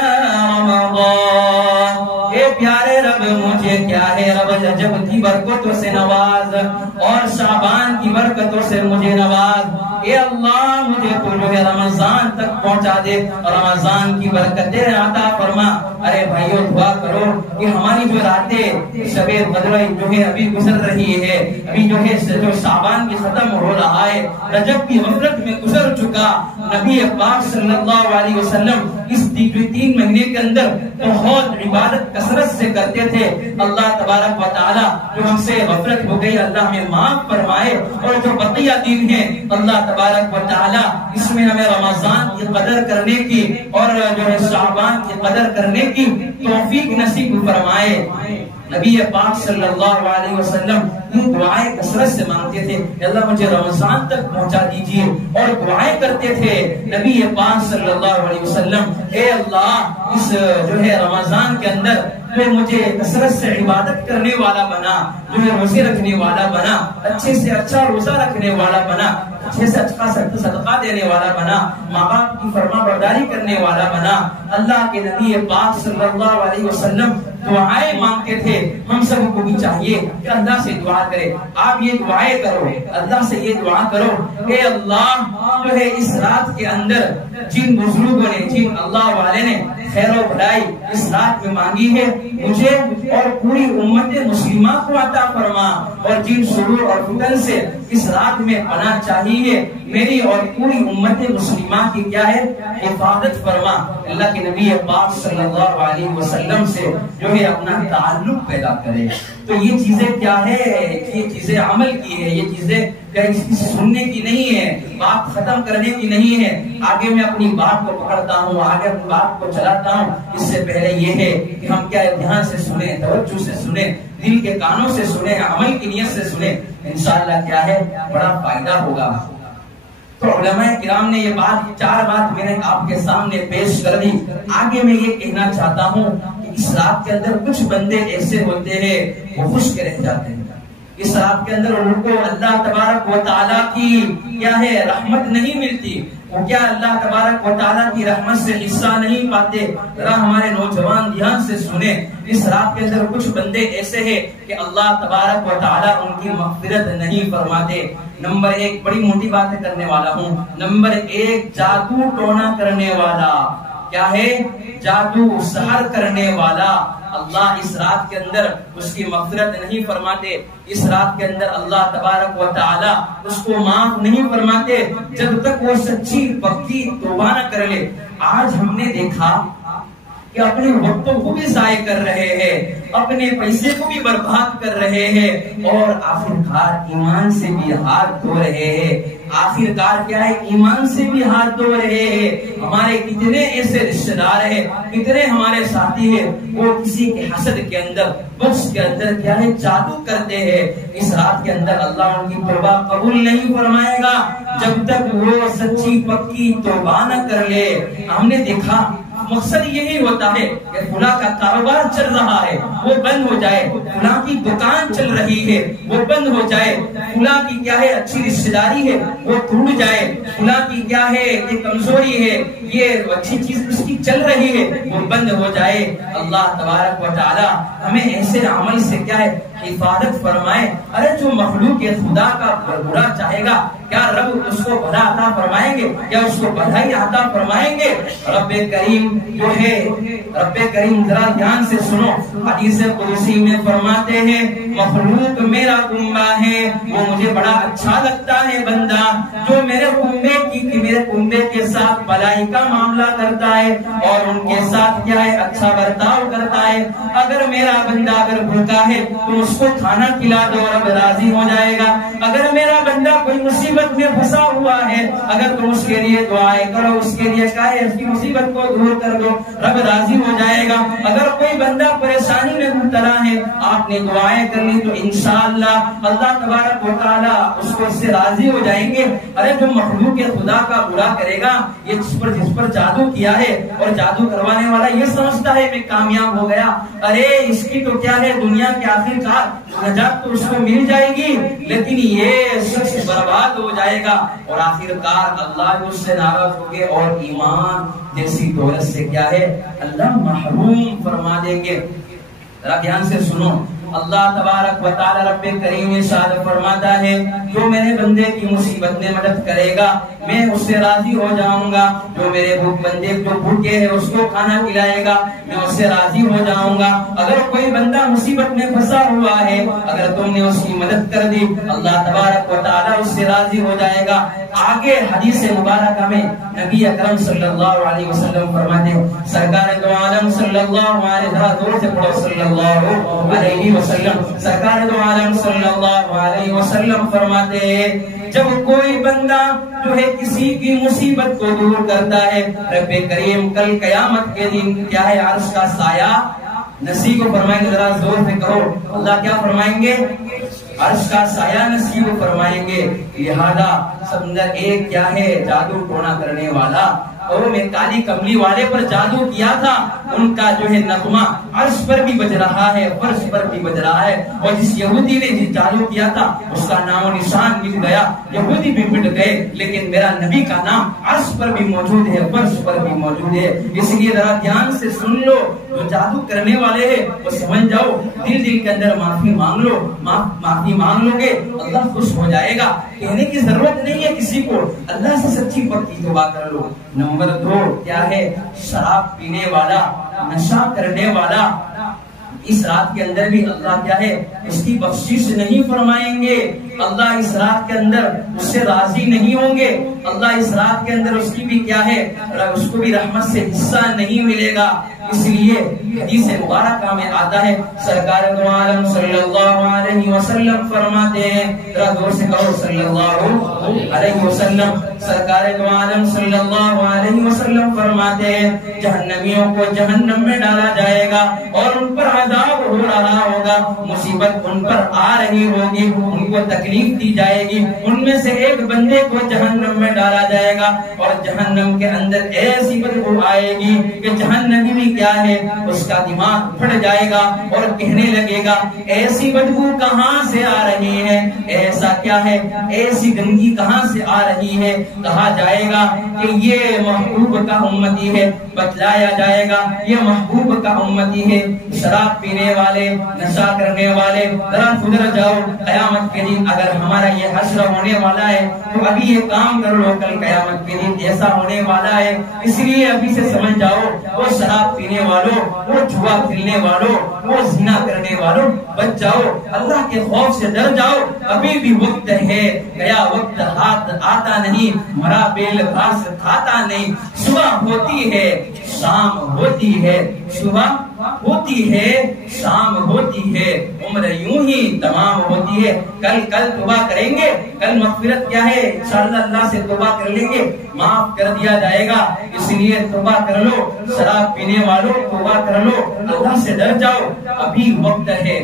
رمضان۔ اے پیارے رب مجھے کیا ہے رب رجب کی برکتوں سے نواز اور شعبان کی برکتوں سے مجھے نواز۔ اے اللہ مجھے تو جو ہے رمضان تک پہنچا دے، رمضان کی برکتیں عطا فرما۔ ارے بھائیو دعا کرو کہ ہماری جو راتیں شب قدر جو ہے ابھی گزر رہی ہے، ابھی جو ہے جو شعبان بھی ختم ہو رہا ہے، رجب کی غفلت میں گزر چکا، نبی پاک صلی اللہ علیہ وسلم اس 3 مہینے کے اندر بہت عبادت کثرت سے کرتے تھے۔ اللہ تبارک و تعالی جو ہم سے غفلت ہو گئی اللہ ہمیں معاف فرمائے، اور جو بقیہ دن ہیں اللہ تبارک و تعالی اس میں ہمیں رمضان کی قدر کرنے کی اور جو ہے شعبان کی قدر کرنے کی توفیق نصیب فرمائے۔ نبی پاک صلی اللہ علیہ وسلم یہ دعائیں کثرت سے مانگتے تھے، اللہ مجھے رمضان تک پہنچا دیجیے، اور دعائیں کرتے تھے نبی پاک صلی اللہ علیہ وسلم، اے اللہ اس جو ہے رمضان کے اندر تو مجھے کثرت سے عبادت کرنے والا بنا، جو ہے روزے رکھنے والا بنا، اچھے سے اچھا روزہ رکھنے والا بنا، اچھے سے اچھا صدقہ دینے والا بنا، ماں باپ کی فرما برداری کرنے والا بنا۔ اللہ کے نبی پاک صلی اللہ علیہ وسلم دعائیں مانگتے تھے۔ ہم سب کو بھی چاہیے کہ اللہ سے دعا کرے، آپ یہ دعائیں کرو، اللہ سے یہ دعا کرو، اے اللہ جو ہے اس رات کے اندر جن بزرگوں نے، جن اللہ والے نے خیر و بھلائی اس رات میں مانگی ہے، مجھے اور پوری امت مسلمہ کو عطا فرما، اور جن شرور اور فتن سے اس رات میں پناہ چاہی لیے میری اور پوری امت مسلمہ کی کیا ہے حفاظت فرما. اللہ کے نبی پاک صلی اللہ علیہ وسلم سے جو ہے اپنا تعلق پیدا کرے. تو یہ چیزیں کیا ہے, یہ چیزیں عمل کی ہے, یہ چیزیں سننے کی نہیں ہے, بات ختم کرنے کی نہیں ہے. آگے میں اپنی بات کو پکڑتا ہوں, آگے اپنی بات کو چلاتا ہوں. اس سے پہلے یہ ہے کہ ہم کیا دھیان سے سنیں, توجہ سے سنیں, دل کے کانوں سے سنیں, عمل کی نیت سے سنیں. انشاءاللہ کیا ہے بڑا فائدہ ہوگا. تو علماء کرام نے یہ بات, 4 بات میں نے آپ کے سامنے پیش کر دی. آگے میں یہ کہنا چاہتا ہوں کہ اس رات کے اندر کچھ بندے ایسے ہوتے ہیں وہ خشک رہ جاتے ہیں. اس رات کے اندر ان کو اللہ تبارک و تعالیٰ کی کیا ہے رحمت نہیں ملتی, وہ کیا اللہ تبارک و تعالیٰ کی رحمت سے حصہ نہیں پاتے. ذرا ہمارے نوجوان دھیان سے سنیں, اس رات کے اندر کچھ بندے ایسے ہیں کہ اللہ تبارک و تعالیٰ ان کی مغفرت نہیں فرماتے. نمبر 1 بڑی موٹی باتیں کرنے والا ہوں. نمبر 1 جادو ٹونا کرنے والا. کیا ہے؟ جادو سحر کرنے والا. اللہ اس رات کے اندر اس کی مغفرت نہیں فرماتے. اس رات کے اندر اللہ تبارک و تعالی اس کو معاف نہیں فرماتے جب تک وہ سچی پکی توبہ نہ کر لے. آج ہم نے دیکھا کہ اپنے وقتوں کو بھی ضائع کر رہے ہیں, اپنے پیسے کو بھی برباد کر رہے ہیں, اور آخرکار ایمان سے بھی ہاتھ دھو رہے ہیں. آخرکار کیا ہے, ایمان سے بھی ہاتھ دھو رہے ہیں. ہمارے کتنے ایسے رشتہ دار ہیں, کتنے ہمارے ساتھی ہیں, وہ کسی کے حسد کے اندر, بغض کے اندر کیا ہے جادو کرتے ہیں. اس رات کے اندر اللہ ان کی توبہ قبول نہیں فرمائے گا جب تک وہ سچی پکی توبہ نہ کر لے. ہم نے دیکھا مقصد یہی ہوتا ہے کہ فلاں کا کاروبار چل رہا ہے وہ بند ہو جائے, فلاں کی دکان چل رہی ہے وہ بند ہو جائے, فلاں کی کیا ہے اچھی رشتہ داری ہے وہ ٹوٹ جائے, فلاں کی کیا ہے یہ کمزوری ہے, یہ اچھی چیز اس کی چل رہی ہے وہ بند ہو جائے. اللہ تبارک و تعالی ہمیں ایسے عمل سے کیا ہے حفاظت فرمائے. ارے جو مخلوق خدا کا برا چاہے گا کیا رب اس کو بھلا عطا فرمائیں گے, کیا اس کو بھلائی عطا فرمائیں گے؟ رب کریم جو ہے, رب کریم ذرا دھیان سے سنو, حدیث قدسی میں فرماتے ہیں مخلوق میرا کنبہ ہے, وہ مجھے بڑا اچھا لگتا ہے بندہ جو میرے کنبے کے ساتھ بھلائی کا معاملہ کرتا ہے اور ان کے ساتھ کیا ہے اچھا برتاؤ کرتا ہے. اگر میرا بندہ اگر بھوکا ہے تو اس کو کھانا کھلا دو, رب راضی ہو جائے گا. اگر میرا بندہ کوئی مصیبت میں پھنسا ہوا ہے, اگر تم اس کے لیے دعائیں کرو, اس کے لیے کہے اس کی مصیبت کو دور کر دو, رب راضی ہو جائے گا. اگر کوئی بندہ پریشانی میں مبتلا ہے, آپ نے دعائیں کر لی تو انشاءاللہ اللہ تبارک و تعالی اس کو اس سے راضی ہو جائیں گے. ارے جو مخلوق خدا کا برا کرے گا, یہ جس پر جادو کیا ہے اور جادو کروانے والا یہ سمجھتا ہے میں کامیاب ہو گیا, ارے اس کی تو کیا ہے دنیا کے آخر کار نجات تو اس کو مل جائے گی, لیکن یہ شخص برباد ہو جائے گا اور آخر کار اللہ اس سے ناراض ہو گے اور ایمان جیسی دولت سے کیا ہے اللہ محروم فرما دیں گے. ذرا دھیان سے سنو, اللہ تبارک و تعالی رب کریم ارشاد فرماتا ہے جو میرے بندے کی مصیبت میں مدد کرے گا میں اس سے راضی ہو جاؤں گا. جو میرے بندے جو بھوکے ہے اس کو کھانا کھلائے گا میں اس سے راضی ہو جاؤں گا. اگر کوئی بندہ مصیبت میں پھنسا ہوا ہے, اگر تم نے اس کی مدد کر دی, اللہ تبارک و تعالی اس سے راضی ہو جائے گا. آگے حدیث مبارکہ میں نبی اکرم صلی اللہ علیہ وسلم فرماتے ہیں, سرکار دو عالم صلی اللہ علیہ وسلم, سرکار دو عالم صلی اللہ علیہ وسلم فرماتے ہیں جب کوئی بندہ جو ہے کسی کی مصیبت کو دور کرتا ہے, رب کریم کل قیامت کے دن کیا ہے عرش کا سایہ نصیب فرمائیں گے. ذرا زور سے کہو اللہ کیا فرمائیں گے, عرش کا سایہ نصیب فرمائیں گے. لہذا سمندر ایک کیا ہے جادو ٹونا کرنے والا, اور میں کالی کملی والے پر جادو کیا تھا, ان کا جو ہے نغمہ عرش پر بھی بج رہا ہے, فرش پر بھی بج رہا ہے. اور جس یہودی نے جس جادو کیا تھا اس کا نام و نشان مٹ گیا, یہودی بھی مٹ گئے, لیکن میرا نبی کا نام عرش پر بھی موجود ہے, فرش پر بھی موجود ہے. اس لیے ذرا دھیان سے سن لو, جو جادو کرنے والے ہیں وہ سمجھ جاؤ, دل کے اندر معافی مانگ لو, معافی مانگ لو گے اللہ خوش ہو جائے گا. کہنے کی ضرورت نہیں ہے کسی کو, اللہ سے سچی پکی توبہ کر لو. نمبر 2 کیا ہے, شراب پینے والا, نشہ کرنے والا, اس رات کے اندر بھی اللہ کیا ہے اس کی بخشش نہیں فرمائیں گے، اللہ اس رات کے اندر اس سے راضی نہیں ہوں گے، اللہ اس رات کے اندر اس کی بھی کیا ہے اس کو بھی رحمت سے حصہ نہیں ملے گا۔ اس لیے حدیث مبارکہ میں آتا ہے سرکار دو عالم صلی اللہ علیہ وسلم فرماتے ہیں، ذرا زور سے کہو صلی اللہ علیہ وسلم، سرکار دو عالم صلی اللہ علیہ وسلم فرماتے ہیں جہنمیوں کو جہنم میں ڈالا جائے گا اور ان پر عذاب ہو رہا ہوگا، مصیبت ان پر آ رہی ہوگی، ان کو تکلیف دی جائے گی، ان میں سے ایک بندے کو جہنم میں ڈالا جائے گا اور جہنم کے اندر ایسی بدبو آئے گی کہ جہنمی بھی کیا ہے اس کا دماغ پھٹ جائے گا اور کہنے لگے گا ایسی بدبو کہاں سے آ رہی ہے، ایسا کیا ہے، ایسی گندگی کہاں سے آ رہی ہے، کہا جائے گا کہ یہ محبوب کا امتی ہے، بتلایا جائے گا یہ محبوب کا امتی ہے۔ شراب پینے والے، نشہ کرنے والے، ذرا گزر جاؤ، قیامت کے دن اگر ہمارا یہ حشر ہونے والا ہے تو ابھی یہ کام کر لو، کل قیامت کے دن ایسا ہونے والا ہے، اس لیے ابھی سے سمجھ جاؤ وہ شراب پینے والوں، وہ جوا کھیلنے والوں، وہ زنا کرنے والوں بچ جاؤ، اللہ کے خوف سے ڈر جاؤ، ابھی بھی وقت ہے، گیا وقت ہاتھ آتا نہیں، مرا بیل گھاس کھاتا نہیں، صبح ہوتی ہے شام ہوتی ہے، صبح ہوتی ہے شام ہوتی ہے، عمر یوں ہی تمام ہوتی ہے، کل توبہ کریں گے، کل مغفرت کیا ہے انشاءاللہ اللہ سے توبہ کر لیں گے، معاف کر دیا جائے گا، اس لیے توبہ کر لو، شراب پینے والوں توبہ کر لو، اللہ سے ڈر جاؤ، ابھی وقت ہے۔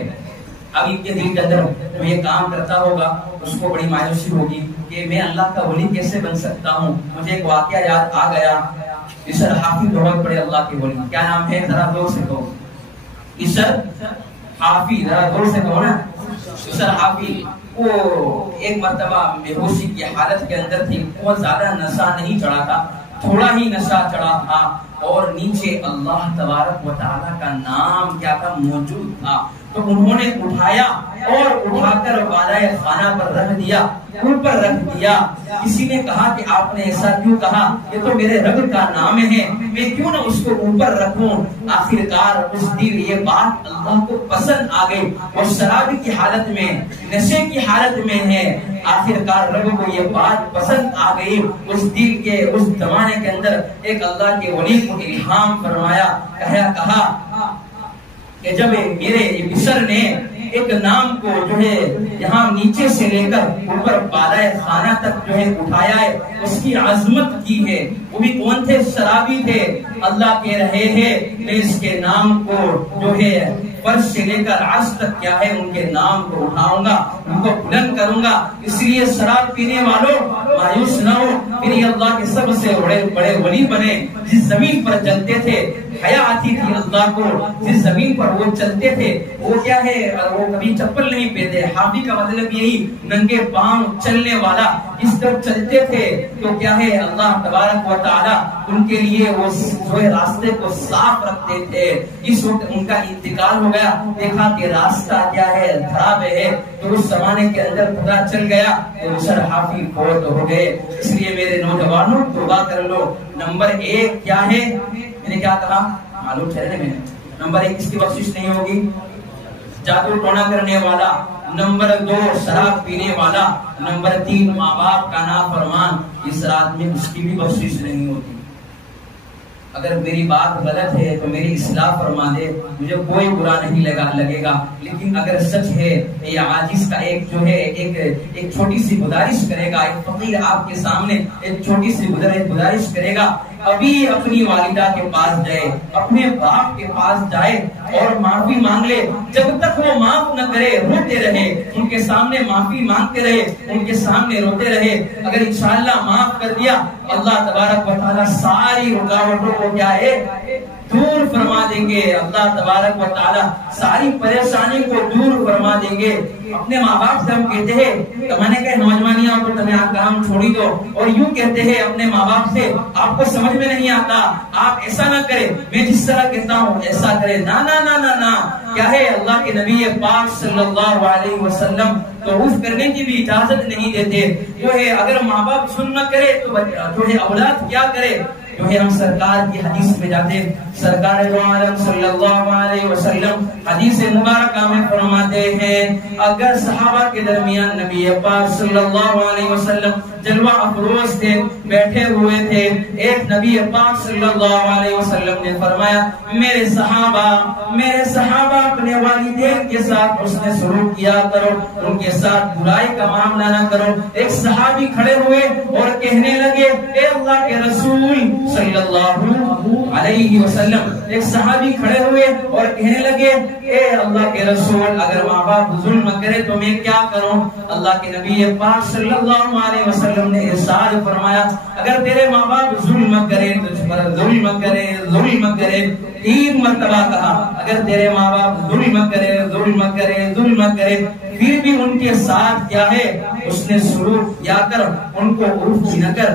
ابھی کے دل کے اندر جو یہ کام کرتا ہوگا اس کو بڑی مایوسی ہوگی کہ میں اللہ کا ولی کیسے بن سکتا ہوں۔ مجھے ایک واقعہ یاد آ گیا، اسر حافظ بہت بڑے اللہ کے ولی، کیا نام ہے ذرا زور سے کہو، اسر حافظ، ذرا زور سے کہو نا، اسر حافظ۔ وہ ایک مرتبہ بے ہوشی کی حالت کے اندر تھی، بہت زیادہ نشہ نہیں چڑھا تھا، تھوڑا ہی نشہ چڑھا تھا اور نیچے اللہ تبارک و تعالیٰ کا نام کیا تھا موجود تھا، تو انہوں نے اٹھایا اور اٹھا کر بالائے خانہ پر رکھ دیا، اوپر رکھ دیا۔ کسی نے کہا کہ آپ نے ایسا کیوں کہا، یہ تو میرے رب کا نام ہے، میں کیوں نہ اس کو اوپر رکھوں۔ آخر کار اس دن یہ بات اللہ کو پسند آ گئی، اور شراب کی حالت میں، نشے کی حالت میں ہے، آخر کار رب کو یہ بات پسند آ گئی۔ اس دن کے اس زمانے کے اندر ایک اللہ کے ولی کو الہام فرمایا، کہا کہ جب میرے بشر نے ایک نام کو جو ہے یہاں نیچے سے لے کر اوپر بالائے خانہ تک جو ہے اٹھایا ہے، اس کی عظمت کی ہے، وہ بھی کون تھے؟ شرابی تھے۔ اللہ کہہ رہے ہیں میں اس کے نام کو جو ہے فرش سے لے کر عرش تک کیا ہے ان کے نام کو اٹھاؤں گا، ان کو بلند کروں گا۔ اس لیے شراب پینے والوں مایوس نہ ہو، پھر یہ اللہ کے سب سے بڑے ولی بنے۔ جس زمین پر چلتے تھے حیا آتی تھی اللہ کو، جس زمین پر وہ چلتے تھے وہ کیا ہے وہ کبھی چپل نہیں پہنتے، حافی کا مطلب یہی ننگے پاؤں چلنے والا، اس طرح چلتے تھے تو کیا ہے اللہ تبارک و تعالی ان کے لیے وہ جو ہے راستے کو صاف رکھتے تھے۔ اس وقت ان کا انتقال ہو گیا، دیکھا کہ راستہ کیا ہے خراب ہے، تو اس زمانے کے اندر پتہ چل گیا کہ اسر حافی فوت ہو گئے۔ اس لیے میرے نوجوانوں توبہ کر لو۔ نمبر 1 کیا ہے، میں نے کیا کہا معلوم چلے میں، نمبر 1 اس کی بخشش نہیں ہوگی، جادو ٹونا کرنے والا، نمبر 2 شراب پینے والا، نمبر 3 ماں باپ کا نافرمان، اس رات میں اس کی بھی بخشش نہیں ہوتی۔ اگر میری بات غلط ہے تو میری اصلاح فرما دے، مجھے کوئی برا نہیں لگے گا، لیکن اگر سچ ہے یہ عاجز کا ایک جو ہے ایک چھوٹی سی گزارش کرے گا، ایک فقیر آپ کے سامنے ایک چھوٹی سی گزارش کرے گا، ابھی اپنی والدہ کے پاس جائے، اپنے باپ کے پاس جائے اور معافی مانگ لے، جب تک وہ معاف نہ کرے روتے رہے، ان کے سامنے معافی مانگتے رہے، ان کے سامنے روتے رہے۔ اگر انشاءاللہ معاف کر دیا اللہ تبارک و تعالیٰ ساری رکاوٹوں کو کیا ہے دور فرما دیں گے، اللہ تبارک و تعالیٰ ساری پریشانی کو دور فرما دیں گے۔ اپنے ماں باپ سے ہم کہتے ہیں کمانے کے نوجوانیاں تو تمہیں کام چھوڑی دو، اور یوں کہتے ہیں اپنے ماں باپ سے آپ کو سمجھ میں نہیں آتا، آپ ایسا نہ کرے، میں جس طرح کہتا ہوں ایسا کرے، نا نا نا نا نا۔ کیا ہے اللہ کے نبی پاک صلی اللہ علیہ وسلم توف کرنے کی بھی اجازت نہیں دیتے، جو ہے اگر ماں باپ سن نہ کرے تو جو ہے اولاد کیا کرے، جو ہے ہم سرکار کی حدیث میں جاتے ہیں، سرکار دو عالم صلی اللہ علیہ وسلم حدیث مبارکہ میں فرماتے ہیں اگر صحابہ کے درمیان نبی پاک صلی اللہ علیہ وسلم جلوہ افروز تھے، بیٹھے ہوئے تھے، ایک نبی پاک صلی اللہ علیہ وسلم نے فرمایا میرے صحابہ اپنے والدین کے ساتھ حسن سلوک کیا کرو، ان کے ساتھ برائی کا معاملہ نہ کرو۔ ایک صحابی کھڑے ہوئے اور کہنے لگے اے اللہ کے رسول صلی اللہ علیہ وسلم، ایک صحابی کھڑے ہوئے اور کہنے لگے اے اللہ کے رسول اگر ماں باپ ظلم کرے تو میں کیا کروں؟ اللہ کے نبی پاک صلی اللہ علیہ وسلم نے ارشاد فرمایا اگر تیرے ماں باپ ظلم کرے تجھ پر ظلم کرے 3 مرتبہ کہا اگر تیرے ماں باپ ظلم کرے پھر بھی ان کے ساتھ کیا ہے اس نے سلوک کیا کر ان کو عرف نہ کر۔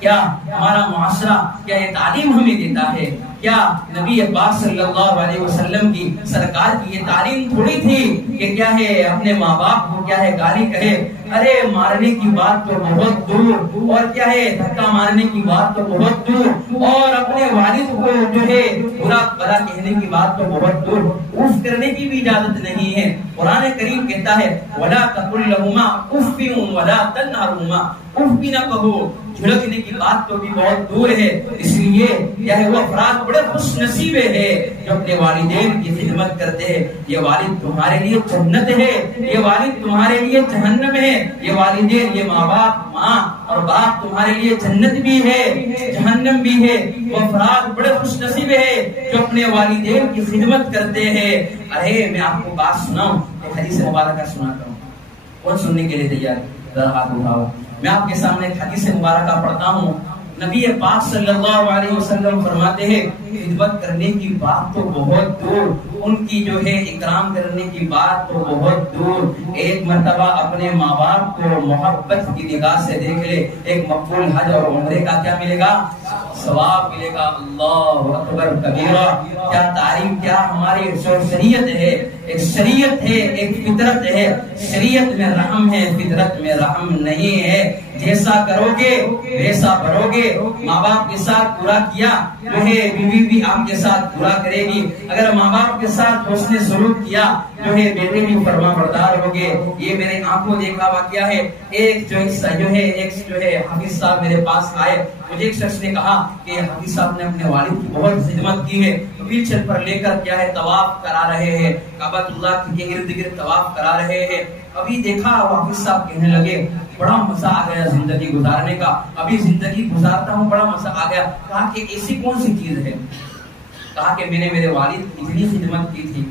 کیا ہمارا معاشرہ کیا یہ تعلیم ہمیں دیتا ہے؟ کیا نبی پاک صلی اللہ علیہ وسلم کی سرکار کی یہ تعلیم تھوڑی تھی کہ کیا ہے اپنے ماں باپ کو کیا ہے گالی کہے، ارے مارنے کی بات تو بہت دور، اور کیا ہے دھکا مارنے کی بات تو بہت دور، اور اپنے والد کو جو ہے برا بھلا کہنے کی بات تو بہت دور، اف کرنے کی بھی اجازت نہیں ہے۔ قرآن کریم کہتا ہے وَلَا تَقُلْ لَهُمَا اُفٍّ وَلَا تَنْهَرْهُمَا، اف بھی نہ کہو، جھڑکنے کی بات تو بھی بہت دور ہے۔ اس لیے کیا ہے وہ افراد بڑے خوش نصیب ہے جو اپنے والدین کی خدمت کرتے ہیں۔ یہ والد تمہارے لیے جنت ہے، یہ والد تمہارے لیے جہنم ہے، یہ والدین یہ ماں باپ ماں اور باپ تمہارے لیے جنت بھی ہے جہنم بھی ہے۔ وہ افراد بڑے خوش نصیب ہے جو اپنے والدین کی خدمت کرتے ہیں۔ ارے میں آپ کو بات سناؤں، ایک حدیث مبارکہ سناتا ہوں، کون سننے کے لیے تیار؟ ذرا ہاتھ اٹھاؤ۔ میں آپ کے سامنے ایک حدیث مبارکہ پڑھتا ہوں۔ نبی پاک صلی اللہ علیہ وسلم فرماتے ہیں خدمت کرنے کی بات تو بہت دور، ان کی جو ہے اکرام کرنے کی بات تو بہت دور، ایک مرتبہ اپنے ماں باپ کو محبت کی نگاہ سے دیکھ لے، ایک مقبول حج اور عمرے کا کیا ملے گا؟ ثواب ملے گا۔ اللہ اکبر کبیرہ، کیا تعلیم، کیا ہماری شریعت ہے، ایک شریعت ہے، ایک فطرت ہے، شریعت میں رحم ہے، فطرت میں رحم نہیں ہے۔ جیسا کرو گے ویسا بھرو گے۔ ماں باپ کے ساتھ برا کیا جو ہے بیوی بھی آپ کے ساتھ برا کرے گی، اگر ماں باپ کے ساتھ حسن سلوک کیا جو ہے بیٹے بھی فرما بردار ہوگے۔ یہ میرے آنکھوں دیکھا واقعہ ہے۔ ایک جو ہے حافظ صاحب میرے پاس آئے، مجھے ایک شخص نے کہا کہ حافظ صاحب نے اپنے والد کی بہت خدمت کی ہے، ویل چیئر پر لے کر کیا ہے طواف کرا رہے ہیں، کعبۃ اللہ کے ارد گرد طواف کرا رہے ہیں۔ ابھی دیکھا حافظ صاحب کہنے لگے بڑا مزہ آ گیا زندگی گزارنے کا، ابھی زندگی گزارتا ہوں بڑا مزہ آ گیا۔ کہا کہ ایسی کون سی چیز ہے؟ کہا کہ میں نے میرے والد کی اتنی خدمت کی تھی،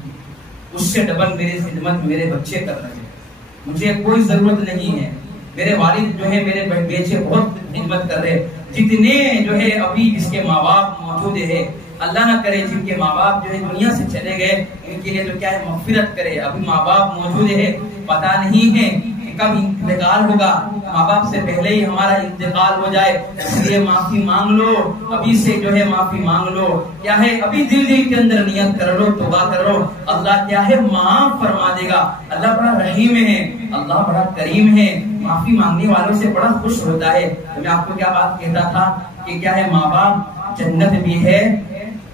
اس سے ڈبل میری خدمت میرے بچے کر رہے ہیں، مجھے کوئی ضرورت نہیں ہے، میرے والد جو ہے میرے بیٹے بہت خدمت کر رہے۔ جتنے جو ہے ابھی جس کے ماں باپ موجود ہے، اللہ نہ کرے جن کے ماں باپ جو ہے دنیا سے چلے گئے ان کے لیے تو کیا ہے مغفرت کرے۔ ابھی ماں باپ موجود ہے، پتہ نہیں ہے کب انتقال ہوگا، ماں باپ سے پہلے ہی ہمارا انتقال ہو جائے، اس لیے معافی مانگ لو، ابھی سے جو ہے معافی مانگ لو۔ کیا ہے ابھی دل کے اندر نیت کر لو، توبہ کر لو، اللہ کیا ہے معاف فرما دے گا۔ اللہ بڑا رحیم ہے، اللہ بڑا کریم ہے، معافی مانگنے والوں سے بڑا خوش ہوتا ہے۔ تو میں آپ کو کیا بات کہتا تھا کہ کیا ہے ماں باپ جنت بھی ہے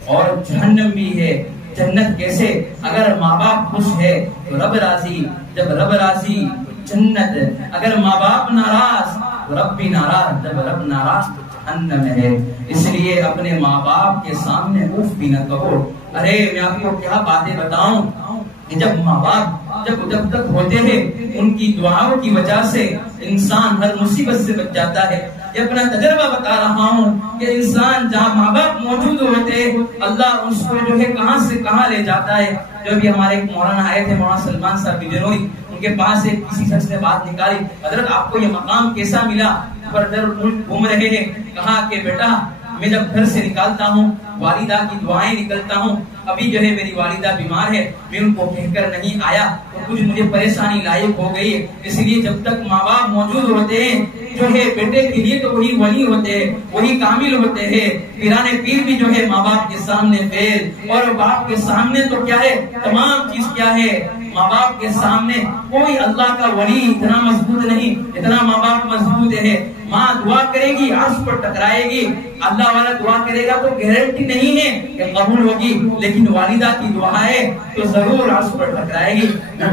اور جہنم بھی ہے۔ جنت کیسے؟ اگر ماں باپ خوش ہے تو رب راضی، جب رب راضی جنت، اگر ماں باپ ناراض تو رب بھی ناراض، جب رب ناراض تو جہنم ہے۔ اس لیے اپنے ماں باپ کے سامنے اف بھی نہ کہو۔ ارے میں آپ کو کیا باتیں بتاؤں کہ جب ماں باپ جب تک ہوتے ہیں ان کی دعاؤں کی وجہ سے انسان ہر مصیبت سے بچ جاتا ہے۔ یہ اپنا تجربہ بتا رہا ہوں کہ انسان جہاں ماں باپ موجود ہوتے اللہ اس کو جو ہے کہاں سے کہاں لے جاتا ہے۔ جو بھی ہمارے ایک مولانا آئے تھے، مولانا سلمان صاحب بجنوئی، ان کے پاس ایک کسی شخص نے بات نکالی، حضرت آپ کو یہ مقام کیسا ملا؟ پر در ملک گھوم رہے ہیں، کہا کہ بیٹا میں جب گھر سے نکالتا ہوں والدہ کی دعائیں نکلتا ہوں، ابھی جو ہے میری والدہ بیمار ہے، میں ان کو کہہ کر نہیں آیا تو کچھ مجھے پریشانی لائق ہو گئی، اس لیے جب تک ماں باپ موجود ہوتے ہیں جو ہے بیٹے کے لیے تو وہی ولی ہوتے ہیں، وہی کامل ہوتے ہیں۔ پیرانے پیر بھی جو ہے ماں باپ کے سامنے فیل، اور باپ کے سامنے تو کیا ہے تمام چیز کیا ہے ماں باپ کے سامنے کوئی اللہ کا ولی اتنا مضبوط نہیں اتنا ماں باپ مضبوط ہے. ماں دعا کرے گی عرش پر ٹکرائے گی, اللہ والا دعا کرے گا تو گارنٹی نہیں ہے کہ قبول ہوگی, لیکن والدہ کی دعا ہے تو ضرور عرش پر ٹکرائے گی.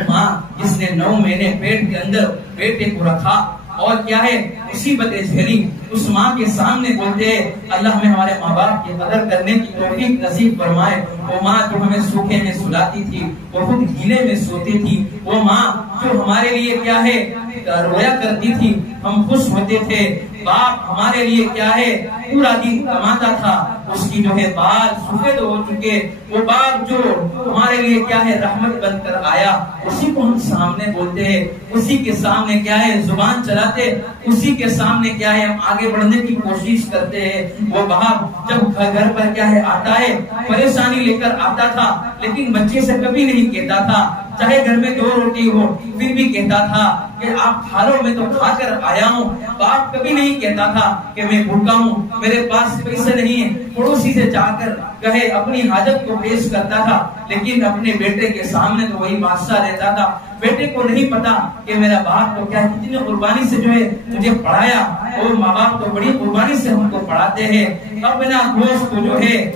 ماں جس نے 9 مہینے پیٹ کے اندر بیٹے کو رکھا اور کیا ہے مصیبتیں جھیلی, اس ماں کے سامنے بولتے ہیں اللہ ہمیں ہمارے ماں باپ کی قدر کرنے کی توفیق نصیب فرمائے. وہ ماں جو ہمیں سوکھے میں سلاتی تھی, وہ خود گیلے میں سوتی تھی, وہ ماں جو ہمارے لیے کیا ہے رویا کرتی تھی, ہم خوش ہوتے تھے. باپ ہمارے لیے کیا ہے پورا دن کماتا تھا, اس کی جو ہے بال سفید ہو چکے, وہ باپ جو ہمارے لیے کیا ہے رحمت بن کر آیا, اسی کو ہم سامنے بولتے ہیں, اسی کے سامنے کیا ہے زبان چلاتے, اسی کے سامنے کیا ہے ہم آگے بڑھنے کی کوشش کرتے ہیں. وہ باپ جب گھر پر کیا ہے آتا ہے پریشانی لے کر آتا تھا, لیکن بچے سے کبھی نہیں کہتا تھا, چاہے گھر میں 2 روٹی ہو پھر بھی کہتا تھا کہ آپ کھا لو میں تو کھا کر آیا ہوں. باپ کبھی نہیں کہتا تھا کہ میں بھوکا ہوں میرے پاس پیسے نہیں ہیں, پڑوسی سے جا کر کہے اپنی حاجت کو پیش کرتا تھا, لیکن اپنے بیٹے کے سامنے تو وہی بادشاہ رہتا تھا. بیٹے کو نہیں پتا کہ میرا باپ تو کیا کتنی قربانی سے جو ہے مجھے پڑھایا, اور ماں باپ تو بڑی قربانی سے ہم کو پڑھاتے ہیں. اپنا گوشت کو جو ہے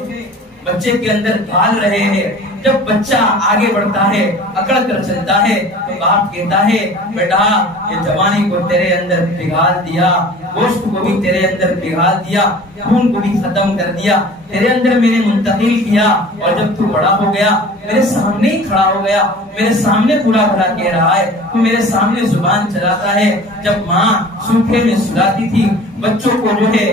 بچے کے اندر ڈال رہے ہیں. جب بچہ آگے بڑھتا ہے اکڑ کر چلتا ہے تو باپ کہتا ہے بیٹا یہ جوانی کو تیرے اندر پگھال دیا, گوشت کو بھی تیرے اندر پگھال دیا, خون کو بھی ختم کر دیا, تیرے اندر میں نے منتقل کیا, اور جب تو بڑا ہو گیا میرے سامنے ہی کھڑا ہو گیا, میرے سامنے برا بھلا کہہ رہا ہے, تو میرے سامنے زبان چلاتا ہے. جب ماں سوکھے میں سلاتی تھی بچوں کو جو ہے